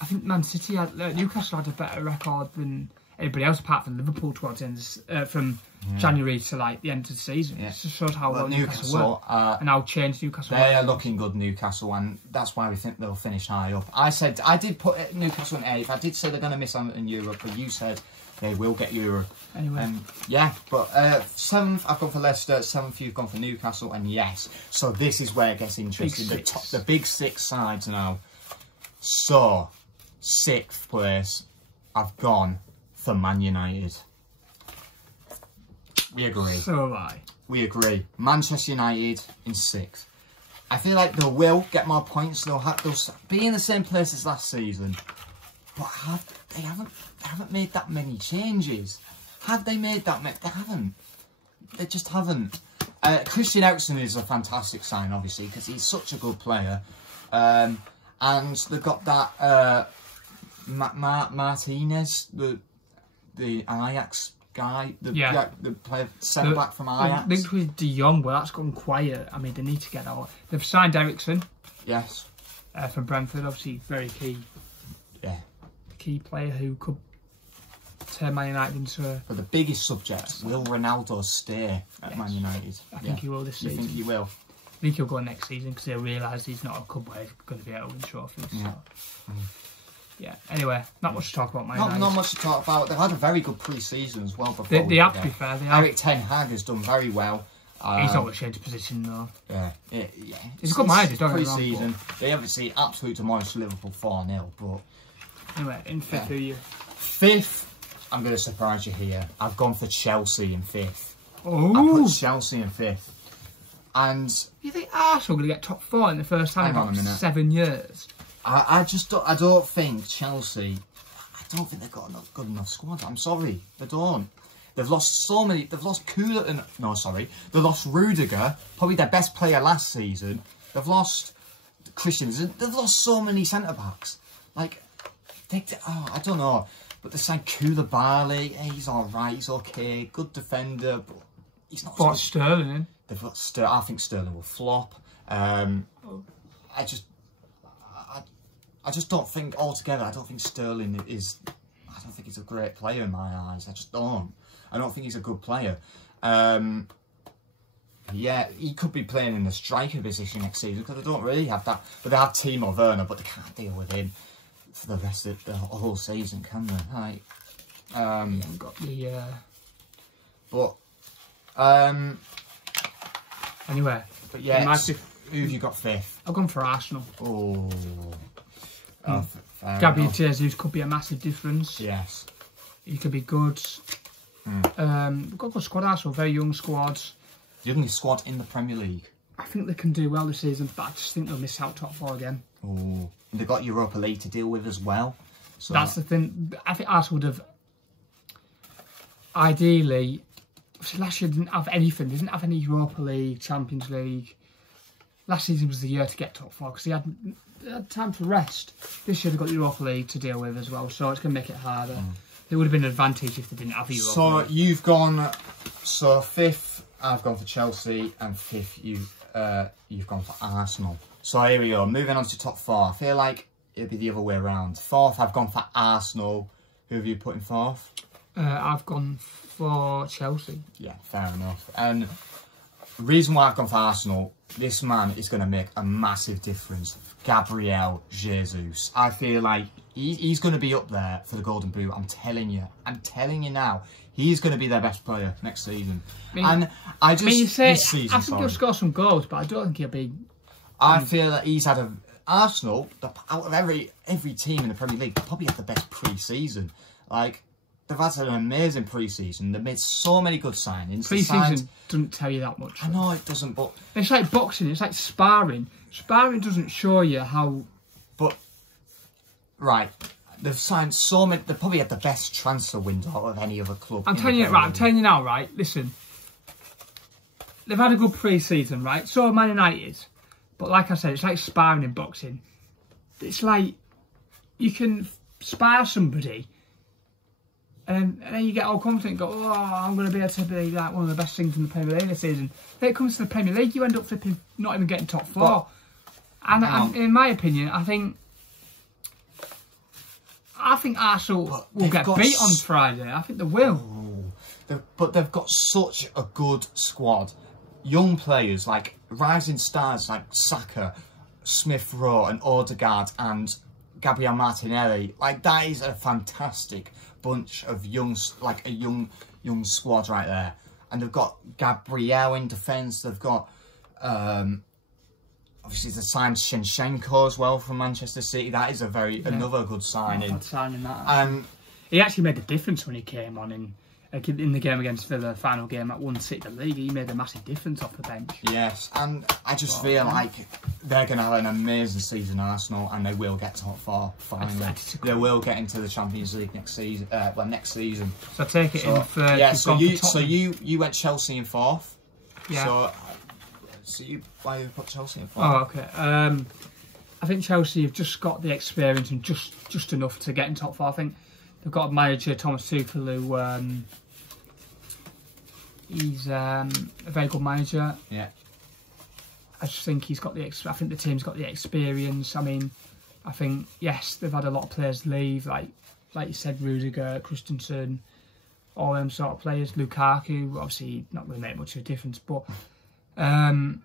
I think Newcastle had a better record than anybody else apart from Liverpool towards the end from January to like the end of the season. Yeah. It just shows how well Newcastle were and how changed Newcastle. They are looking good, Newcastle, and that's why we think they'll finish high up. I did put Newcastle in 8th. I did say they're going to miss out in Europe, but you said they will get Europe. Anyway. Yeah, but 7th I've gone for Leicester, 7th you've gone for Newcastle, and yes. So this is where it gets interesting. The big 6 sides now. So, 6th place, I've gone for Man United. We agree. So have I. We agree. Manchester United in 6th. I feel like they will get more points. They'll be in the same place as last season. But they haven't made that many changes. Have they made that many? They haven't. They just haven't. Christian Eriksen is a fantastic sign, obviously, because he's such a good player. And they've got that Martinez, the Ajax guy, the player centre back from Ajax. Linked with De Jong, but that's gone quiet. I mean, they need to get out. They've signed Eriksen. Yes. From Brentford, obviously very key. Yeah. Key player who could turn Man United into. But the biggest subject: will Ronaldo stay at Man United? I think he will this season. You think he will? I think he'll go next season because he'll realise he's not a club where he's going to be able to win trophies. Yeah. So. Yeah. Anyway, not much to talk about. Not much to talk about. They've had a very good pre-season as well. They have to be fair. Erik Ten Hag has done very well. He's not going to change position though. Yeah. He's a good manager. Pre-season, they obviously absolutely demolished Liverpool 4-0. But anyway, in 5th, who are you? 5th, I'm going to surprise you here. I've gone for Chelsea in 5th. Oh. I put Chelsea in 5th. And you think Arsenal are going to get top 4 in the first time in about 7 years? I don't think Chelsea. I don't think they've got a good enough squad. I'm sorry, they don't. They've lost so many. They've lost Kula. No, sorry. They lost Rudiger, probably their best player last season. They've lost Christians. They've lost so many centre backs. Like, I don't know. But they signed Koulibaly. He's all right. He's okay. Good defender, but he's not. But Sterling. They've got Sterling. I think Sterling will flop. I just don't think altogether. I don't think Sterling is. I don't think he's a great player in my eyes. I just don't. I don't think he's a good player. Yeah, he could be playing in the striker position next season because they don't really have that. But they have Timo Werner, but they can't deal with him for the rest of the whole season, can they? Like, got the. But anyway, but yeah, who have you got 5th? I've gone for Arsenal. Oh. Gabriel Jesus could be a massive difference. Yes. He could be good. We've got a good squad, Arsenal, very young squads. The youngest squad in the Premier League. I think they can do well this season, but I just think they'll miss out top 4 again. Oh, and they've got Europa League to deal with as well. So that's the thing. I think Arsenal would have ideally. Last year didn't have anything. They didn't have any Europa League, Champions League. Last season was the year to get top 4 because they had time to rest. This year they've got the Europa League to deal with as well, so it's going to make it harder. It would have been an advantage if they didn't have a Europa League. You've gone. So 5th, I've gone for Chelsea, and 5th, you've gone for Arsenal. So here we go. Moving on to top 4. I feel like it'll be the other way around. 4th, I've gone for Arsenal. Who have you put in 4th? I've gone for Chelsea. Yeah, fair enough. And the reason why I've gone for Arsenal, this man is going to make a massive difference. Gabriel Jesus. I feel like he's going to be up there for the Golden Boot. I'm telling you now. He's going to be their best player next season. I think he'll score some goals, but I don't think he'll be. I feel that he's had Arsenal, out of every team in the Premier League, probably had the best pre-season. Like, they've had an amazing pre-season. They've made so many good signings. Pre-season doesn't tell you that much. I know it doesn't, but it's like boxing. It's like sparring. Sparring doesn't show you how. But right, they've signed so many. They probably had the best transfer window out of any other club. I'm telling you now. Right, listen. They've had a good pre-season, right? So have Man United. But like I said, it's like sparring in boxing. It's like you can spar somebody And then you get all confident and go, oh, I'm going to be able to be like one of the best things in the Premier League this season. Then it comes to the Premier League, you end up flipping not even getting top 4. And in my opinion, I think Arsenal will get beat on Friday. I think they will. But they've got such a good squad. Young players, like rising stars like Saka, Smith Rowe and Odegaard and Gabriel Martinelli. Like, that is a fantastic bunch of young squad right there. And they've got Gabriel in defence. They've got obviously they signed Shinchenko as well from Manchester City. That is another good signing. He actually made a difference when he came on in the game against Villa, final game at 1-6 the league. He made a massive difference off the bench. Yes, and I just feel like they're going to have an amazing season, Arsenal, and they will get top 4 finally. They will get into the Champions League next season. Next season. So I take it in third. Yeah, so you went Chelsea in 4th. Yeah. So why you put Chelsea in 4th? Oh, okay. I think Chelsea have just got the experience and just enough to get in top 4. I think they've got a manager, Thomas Tuchel, who he's a very good manager. Yeah. I just think he's got I think the team's got the experience. I mean, I think, yes, they've had a lot of players leave, like you said, Rudiger, Christensen, all them sort of players. Lukaku, obviously not really make much of a difference, but I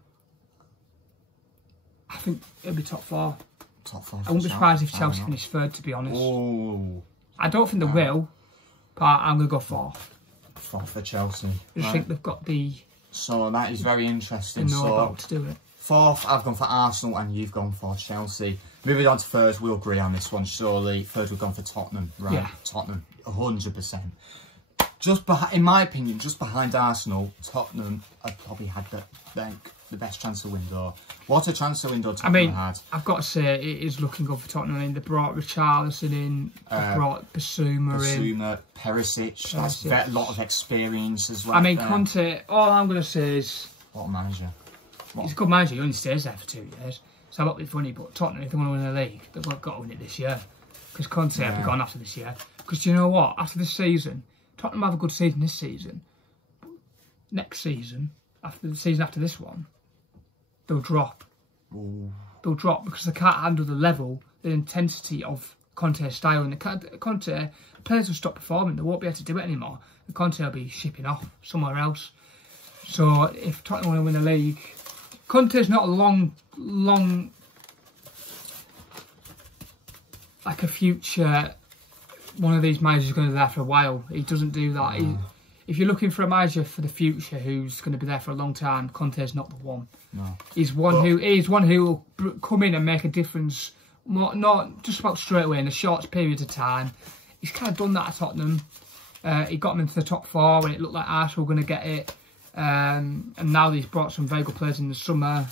think it'll be top 4. Top 4. I wouldn't be surprised if Chelsea finish 3rd, to be honest. Oh. I don't think they will, but I'm going to go 4th. 4th for Chelsea. I just think they've got the... So that is very interesting. They know about to do it. 4th, I've gone for Arsenal and you've gone for Chelsea. Moving on to 3rd, we'll agree on this one, surely. 3rd, we've gone for Tottenham. Right, yeah. Tottenham, 100%. In my opinion, just behind Arsenal, Tottenham have probably had the best transfer window. What a transfer window Tottenham had. I've got to say, it is looking good for Tottenham. I mean, they brought Richarlison in, they brought Basuma in. Perisic, that's a lot of experience as well. I mean, Conte, all I'm going to say is... What a manager. He's a good manager, he only stays there for 2 years. So a lot bit funny, but Tottenham, if they want to win the league, they've got to win it this year. Because Conte will be gone after this year. Because do you know what? After this season, Tottenham have a good season this season. But next season, after the season after this one, they'll drop. Ooh. They'll drop because they can't handle the level, the intensity of Conte's style. And the players will stop performing. They won't be able to do it anymore. And Conte will be shipping off somewhere else. So if Tottenham want to win the league, Conte's not a long, like a future, one of these managers going to be there for a while. He doesn't do that. No. If you're looking for a manager for the future who's going to be there for a long time, Conte's not the one. No. He's one who will come in and make a difference, not just about straight away in a short period of time. He's kind of done that at Tottenham. He got them into the top 4 when it looked like Arsenal were going to get it. And now he's brought some very good players in the summer.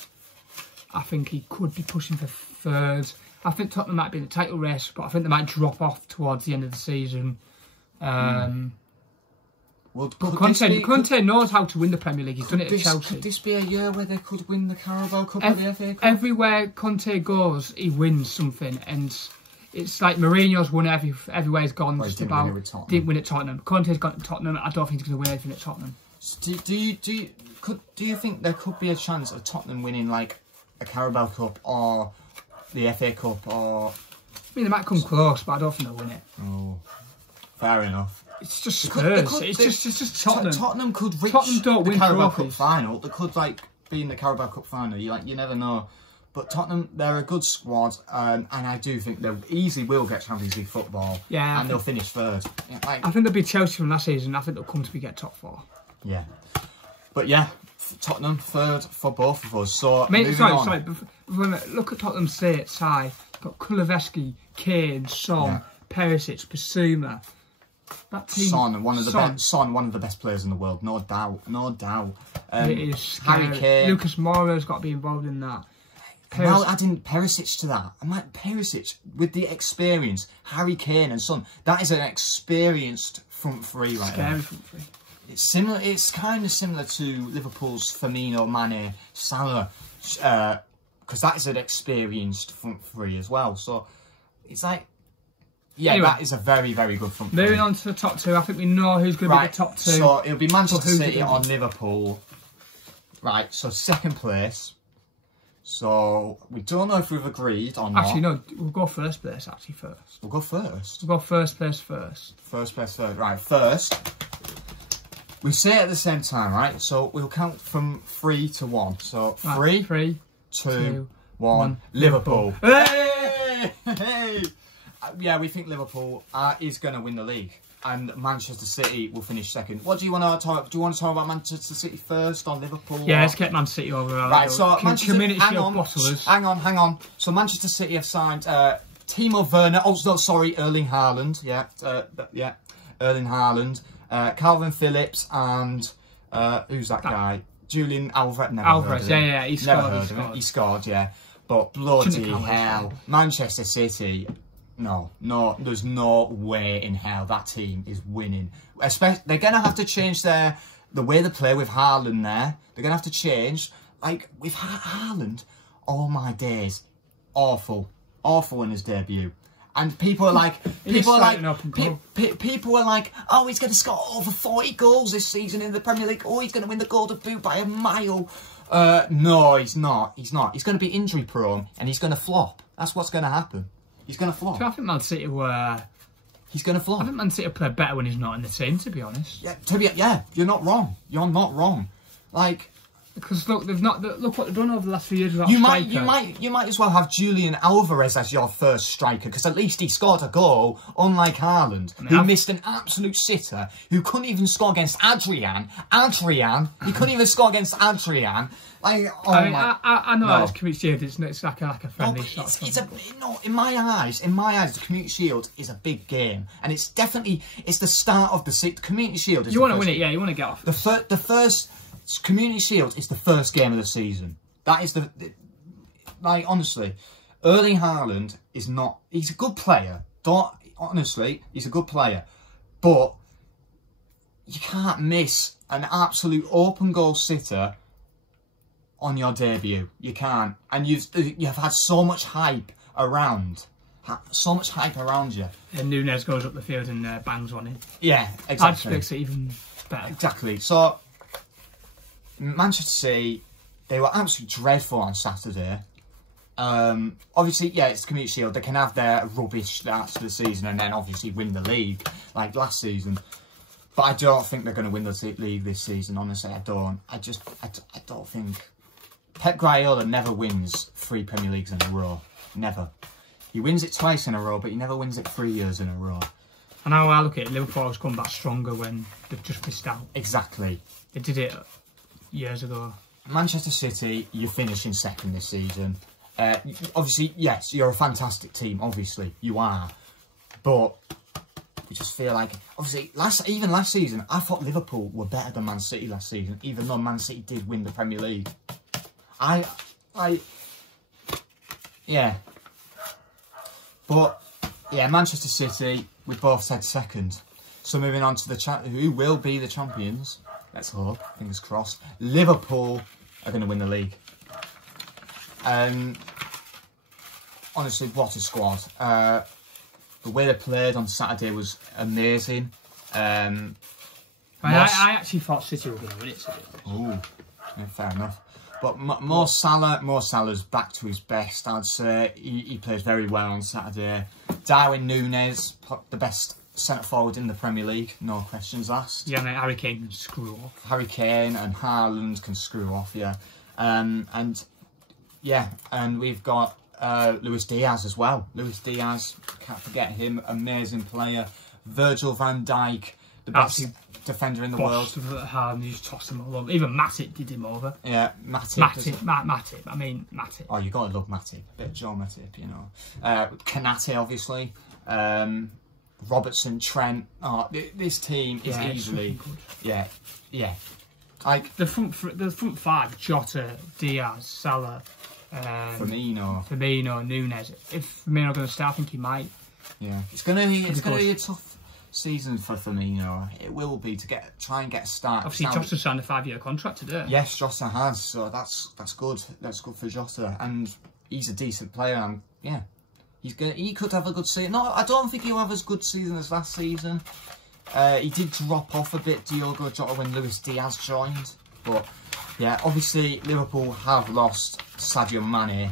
I think he could be pushing for 3rd. I think Tottenham might be in the title race, but I think they might drop off towards the end of the season. Well, Conte knows how to win the Premier League. He's done it at Chelsea. Could this be a year where they could win the Carabao Cup or the FA Cup? Everywhere Conte goes, he wins something. And it's like Mourinho's won everywhere he's gone. Well, didn't win at Tottenham. Conte's gone to Tottenham. I don't think he's going to win anything at Tottenham. Do you think there could be a chance of Tottenham winning like a Carabao Cup or the FA Cup or? I mean, they might come close, but I don't think they'll win it. Oh, fair enough. It's just Spurs. It's just Tottenham. Tottenham could reach don't the win Carabao trophies. Cup final. They could like be in the Carabao Cup final. You never know. But Tottenham, they're a good squad, and I do think they easily will get Champions League football. Yeah, and they'll finish 3rd. Yeah, I think they'll be Chelsea from last season. I think they'll come to be get top 4. Yeah, but yeah, Tottenham 3rd for both of us. So sorry. Look at Tottenham's side. Got Kulusevski, Kane, Son, Perisic, Basuma. That team, Son, one of the best players in the world, no doubt. It is Harry Kane. Lucas Moura's got to be involved in that. Now adding Perisic to that, I'm like Perisic with the experience, Harry Kane and Son. That is an experienced front three right there. Front three. It's similar. It's kind of similar to Liverpool's Firmino, Mane, Salah, because that is an experienced front three as well. So it's like Yeah, anyway, that is a very, very good front three. Moving on to the top two, I think we know who's going to be the top two. So it'll be Manchester City or Liverpool. Right, so second place. So we don't know if we've agreed or not. Actually, no, we'll go first place actually first. We'll go first. We'll go first place first. First place first. Right, first. We say it at the same time, right? So we'll count from 3 to 1. So right, 3, 2, 1. Liverpool. Hey! Hey! Yeah, we think Liverpool is going to win the league. And Manchester City will finish second. What do you want to talk? Do you want to talk about Manchester City first or Liverpool? Yeah, let's get Man City over. Right, so Community Shield bottlers. Hang on. So Manchester City have signed Timo Werner. Oh, no, sorry, Erling Haaland. Yeah, Erling Haaland, Calvin Phillips, and who's that guy? Julian Alvarez. Alvarez. Yeah, he scored. He scored. Yeah, but bloody hell, Manchester City. No, there's no way in hell that team is winning. Especially, they're going to have to change the way they play with Haaland there. They're going to have to change. Like, with Haaland, all my days, awful in his debut. And people are like, people are like, oh, he's going to score over 40 goals this season in the Premier League. Oh, he's going to win the Golden Boot by a mile. No, he's not. He's not. He's going to be injury prone and he's going to flop. That's what's going to happen. He's going to flop. I think Man City were... He's going to flop. I think Man City play better when he's not in the team, to be honest. Yeah, you're not wrong. You're not wrong. Like... Because look, look what they've done over the last few years without you might as well have Julian Alvarez as your first striker, because at least he scored a goal, unlike Haaland, who missed an absolute sitter, who couldn't even score against Adrian. He couldn't even score against Adrian. Like, I know it's Community Shield. It's like a friendly shot. In my eyes, the Community Shield is a big game, and it's the start of the Community Shield. You want to win it, yeah. You want to get off. The first Community Shield is the first game of the season. That is like, honestly, Erling Haaland is not. He's a good player. He's a good player, but you can't miss an absolute open goal sitter on your debut. You can't, and you've had so much hype around. You. And Nunez goes up the field and bangs one in. Yeah, exactly. That just makes it even better. Exactly. So Manchester City, they were absolutely dreadful on Saturday. Obviously, yeah, it's the Community Shield. They can have their rubbish starts to the season and then obviously win the league like last season. But I don't think they're going to win the league this season. Honestly, I don't. I don't think. Pep Guardiola never wins 3 Premier Leagues in a row. Never. He wins it twice in a row, but he never wins it 3 years in a row. And how I look at it, Liverpool has come back stronger when they've just missed out. Exactly. They did it years ago. Manchester City, you're finishing second this season. Obviously, yes, you're a fantastic team. Obviously, you are. But we just feel like, obviously, even last season, I thought Liverpool were better than Man City last season, even though Man City did win the Premier League. Yeah. But, yeah, Manchester City, we both said second. So moving on to who will be the champions. Let's hope, fingers crossed. Liverpool are going to win the league. Honestly, what a squad. The way they played on Saturday was amazing. I actually thought City were going to win it. Oh, yeah, fair enough. But Mo Salah's back to his best, I'd say. He plays very well on Saturday. Darwin Núñez, the best centre-forward in the Premier League, no questions asked. Yeah, mate, Harry Kane can screw off. Harry Kane and Haaland can screw off, yeah. And we've got Luis Diaz as well. Luis Diaz, can't forget him, amazing player. Virgil van Dijk, the best defender in the world. Haaland, he just tossed him all over. Even Matip did him over. Yeah, Matip. Matip. Oh, you got to love Matip. A bit of Joe Matip, you know. Kanate, obviously. Robertson, Trent. Oh, this team is easily, yeah. Like the front five: Jota, Diaz, Salah, Firmino, Núñez. If Firmino going to start, I think he might. Yeah, it's gonna be a tough season for Firmino. It will be to try and get a start. Obviously, Jota signed a 5-year contract today. Yes, Jota has. So that's good. That's good for Jota, and he's a decent player. And yeah. He could have a good season. No, I don't think he'll have as good season as last season. He did drop off a bit, Diogo Jota, when Luis Diaz joined. But yeah, obviously Liverpool have lost Sadio Mane.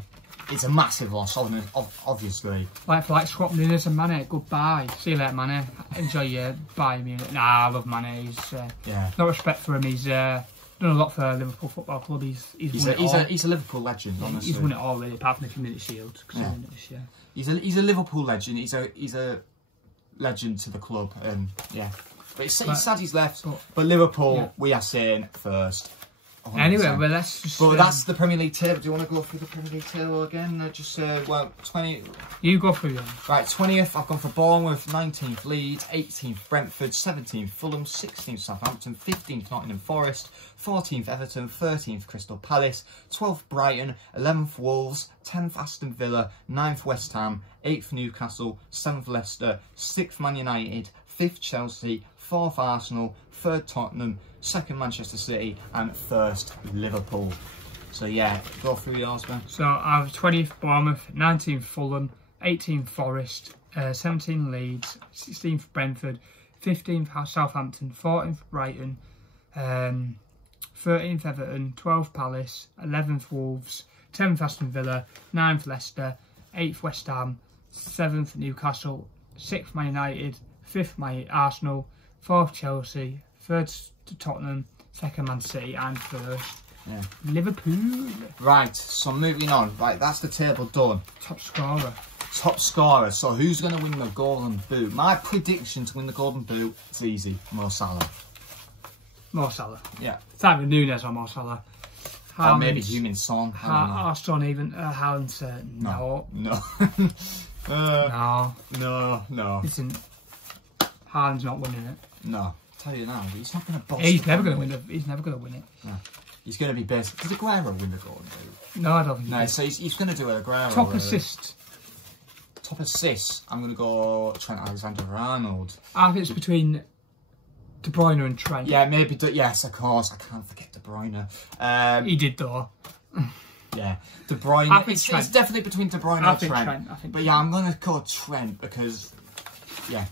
It's a massive loss, obviously. Like swap Nunes and Mane. Goodbye. See you later, Mane. Enjoy your Bayern Munich. Nah, I love Mane. He's no respect for him. He's done a lot for Liverpool Football Club. He's a Liverpool legend. Honestly, he's won it all really, apart from the Community Shield. Yeah. He's a Liverpool legend. He's a legend to the club, and yeah. But it's sad he's left. But Liverpool, we are saying first. 100%. Anyway, well, let's just... But that's the Premier League table. Do you want to go through the Premier League table again? Just, well, 20... You go through them. Right, 20th, I've gone for Bournemouth, 19th Leeds, 18th Brentford, 17th Fulham, 16th Southampton, 15th Nottingham Forest, 14th Everton, 13th Crystal Palace, 12th Brighton, 11th Wolves, 10th Aston Villa, 9th West Ham, 8th Newcastle, 7th Leicester, 6th Man United, 5th Chelsea, 4th Arsenal, 3rd Tottenham, 2nd Manchester City, and 1st Liverpool. So yeah, go through yours, man. So I have 20th Bournemouth, 19th Fulham, 18th Forest, 17th Leeds, 16th Brentford, 15th Southampton, 14th Brighton, 13th Everton, 12th Palace, 11th Wolves, 10th Aston Villa, 9th Leicester, 8th West Ham, 7th Newcastle, 6th Man United, 5th Arsenal, 4th Chelsea, 3rd Tottenham, 2nd Man City, and 1st Liverpool. Right, so moving on. Right, that's the table done. Top scorer. Top scorer. So who's going to win the Golden Boot? My prediction to win the Golden Boot, it's easy. Mo Salah. Mo Salah. Yeah. It's either Nunes or Mo Salah. Or maybe Heung-min Son. Son even. Haaland, no. No. Listen, Haaland's not winning it. No. Tell you now, he's not going to boss. He's never going to win it. He's never going to win it. No. He's going to be best. Did Aguero win the Golden Boot? No, I don't think. No, so he's going to do it. Aguero. Top assist. Top assist. I'm going to go Trent Alexander-Arnold. I think it's between De Bruyne and Trent. Yeah, maybe. Yes, of course. I can't forget De Bruyne. He did though. Yeah, De Bruyne. It's definitely between De Bruyne and Trent. But yeah, I'm going to go Trent because, yeah.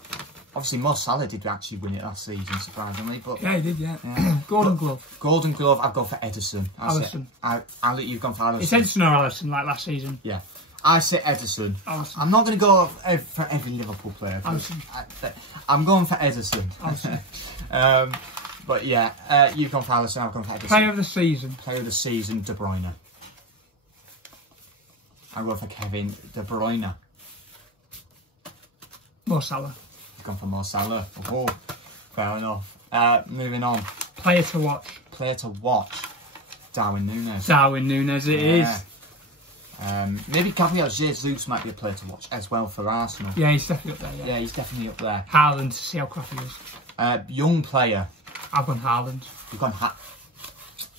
Obviously, Mo Salah did actually win it last season, surprisingly. But yeah, he did, yeah. Golden Glove. Golden Glove, I've gone for Ederson. Alisson. You've gone for Alisson. It's Ederson or Alisson, like last season. Yeah. I say Ederson. Alisson. I'm not going to go for every Liverpool player. I'm going for Ederson. Alisson. But yeah, you've gone for Alisson, I've gone for Ederson. Player of the season. Player of the season, De Bruyne. I go for Kevin De Bruyne. Mo Salah. Gone for Mo Salah. Oh, fair enough. Moving on. Player to watch. Player to watch. Darwin Núñez. Darwin Núñez, it is. Maybe Gabriel Jesus might be a player to watch as well for Arsenal. Yeah, he's definitely up there. Yeah, he's definitely up there. Haaland, to see how crap he is. Young player. I've gone Haaland. You've gone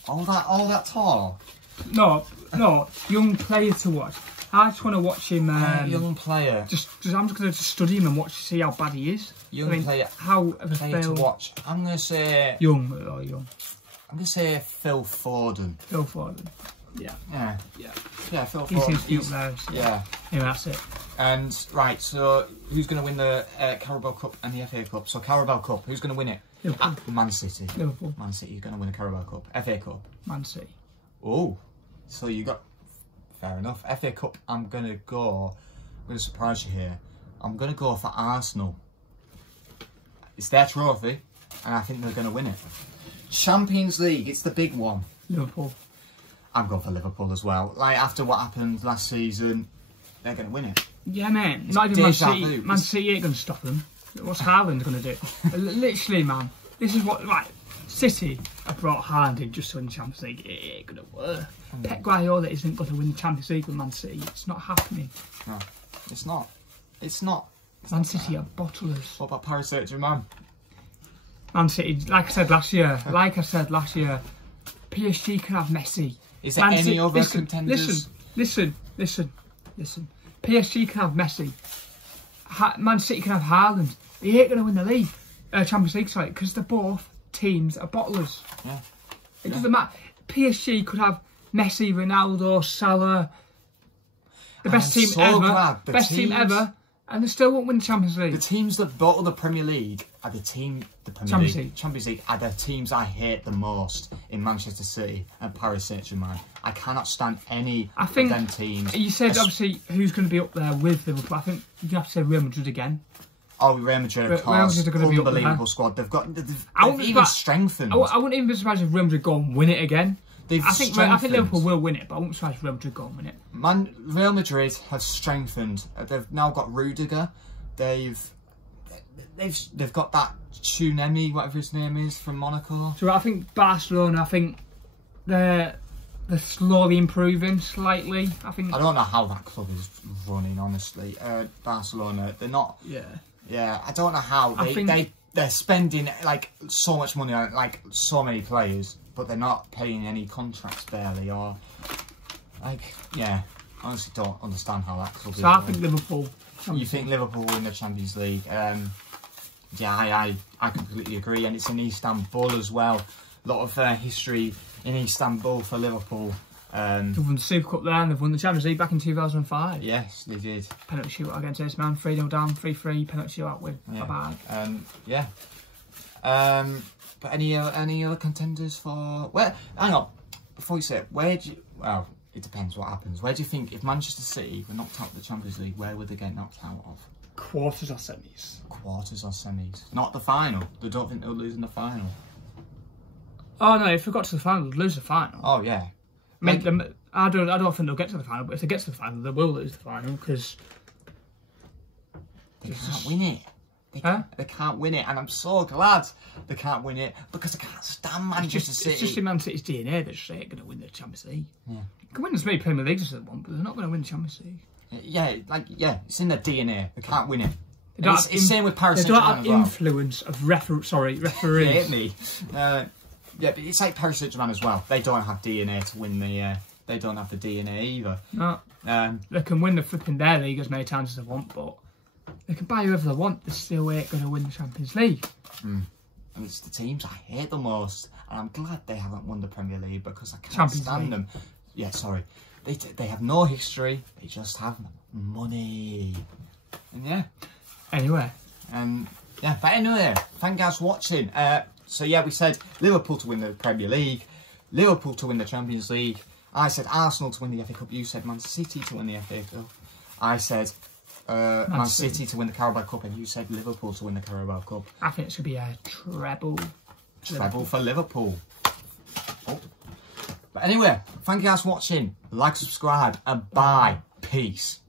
all that tall. No, young player to watch. I just want to watch him. Young player. I'm just going to study him and watch to see how bad he is. Young player. How player to watch. I'm going to say young. I'm going to say Phil Foden. Phil Foden. Yeah. Yeah, Phil Foden. He seems to be up there. So yeah, that's it. And right, so who's going to win the Carabao Cup and the FA Cup? So Carabao Cup, who's going to win it? Liverpool. Man City. Liverpool. Man City is going to win the Carabao Cup. FA Cup. Man City. Oh, so you got. Fair enough. FA Cup, I'm going to surprise you here. I'm going to go for Arsenal. It's their trophy, and I think they're going to win it. Champions League, it's the big one. Liverpool. I'm going for Liverpool as well. Like, after what happened last season, they're going to win it. Yeah, man. Not even Man City. Man City ain't going to stop them. What's Haaland going to do? Literally, man. This is what, like, City have brought Haaland in just to win the Champions League. It ain't going to work. Pep Guardiola isn't going to win the Champions League with Man City. It's not happening. No, it's not. It's not. Man City are bottlers. What about Paris Saint-Germain? Man City, like I said last year, PSG can have Messi. Is there any other contenders? Listen. PSG can have Messi. Man City can have Haaland. They ain't going to win the league, Champions League, sorry, because they're both teams are bottlers. Yeah. It doesn't matter. PSG could have Messi, Ronaldo, Salah. The best team ever. Best team ever. And they still won't win the Champions League. The teams that bottle the Premier League are Champions League are the teams I hate the most in Manchester City and Paris Saint-Germain. I cannot stand any of them teams. You said, obviously, who's going to be up there with Liverpool. I think you have to say Real Madrid again. Oh, Real Madrid, of course. Real Madrid are going to be up there. Unbelievable squad. They've even strengthened. I wouldn't even be surprised if Real Madrid go and win it again. I think Liverpool will win it, but I wouldn't be surprised if Real Madrid go and win it. Real Madrid have strengthened. They've now got Rudiger. They've got that Tsunemi, whatever his name is, from Monaco. So I think Barcelona, they're slowly improving slightly. I don't know how that club is running, honestly. Barcelona, they're not. Yeah. I don't know how they're spending like so much money on like so many players, but they're not paying any contracts barely, or like honestly don't understand how that club is. So I think Liverpool. You think Liverpool win the Champions League? Yeah, I completely agree, and it's in Istanbul as well. A lot of history in Istanbul for Liverpool. They've won the Super Cup there, and they've won the Champions League back in 2005. Yes, they did. Penalty shootout against AC Milan, 3-0 down, 3-3, penalty shootout win. Yeah. Bye-bye. But any other contenders for... Well, hang on. Before you say it, where do you... Well, it depends what happens. Where do you think, if Manchester City were knocked out of the Champions League, where would they get knocked out of? Quarters or semis. Quarters or semis. Not the final. They don't think they'll lose in the final. Oh no, if they got to the final, they'd lose the final. Oh yeah. I don't think they'll get to the final, but if they get to the final, they will lose the final because they can't win it. They can't win it, and I'm so glad they can't win it because I can't stand Manchester City. It's just in Man City's DNA that they're going to win the Champions League. Yeah. They can win as many Premier Leagues as they want, but they're not going to win the Champions League. Yeah, it's in their DNA. They can't win it. It's the same with Paris Saint-Germain. They don't have influence of referees. Hate me. Yeah, but it's like Paris Saint-Germain as well. They don't have DNA to win the... they don't have the DNA either. No. They can win the flipping their league as many times as they want, but they can buy whoever they want. They still ain't going to win the Champions League. And it's the teams I hate the most. And I'm glad they haven't won the Premier League because I can't stand them. Yeah, sorry. They have no history. They just have money. And yeah. Anyway. But anyway, thank you guys for watching. So yeah, we said Liverpool to win the Premier League, Liverpool to win the Champions League. I said Arsenal to win the FA Cup. You said Man City to win the FA Cup. I said Man City to win the Carabao Cup, and you said Liverpool to win the Carabao Cup. I think it should be a treble. Treble for Liverpool. Oh. But anyway, thank you guys for watching. Like, subscribe, and bye. Peace.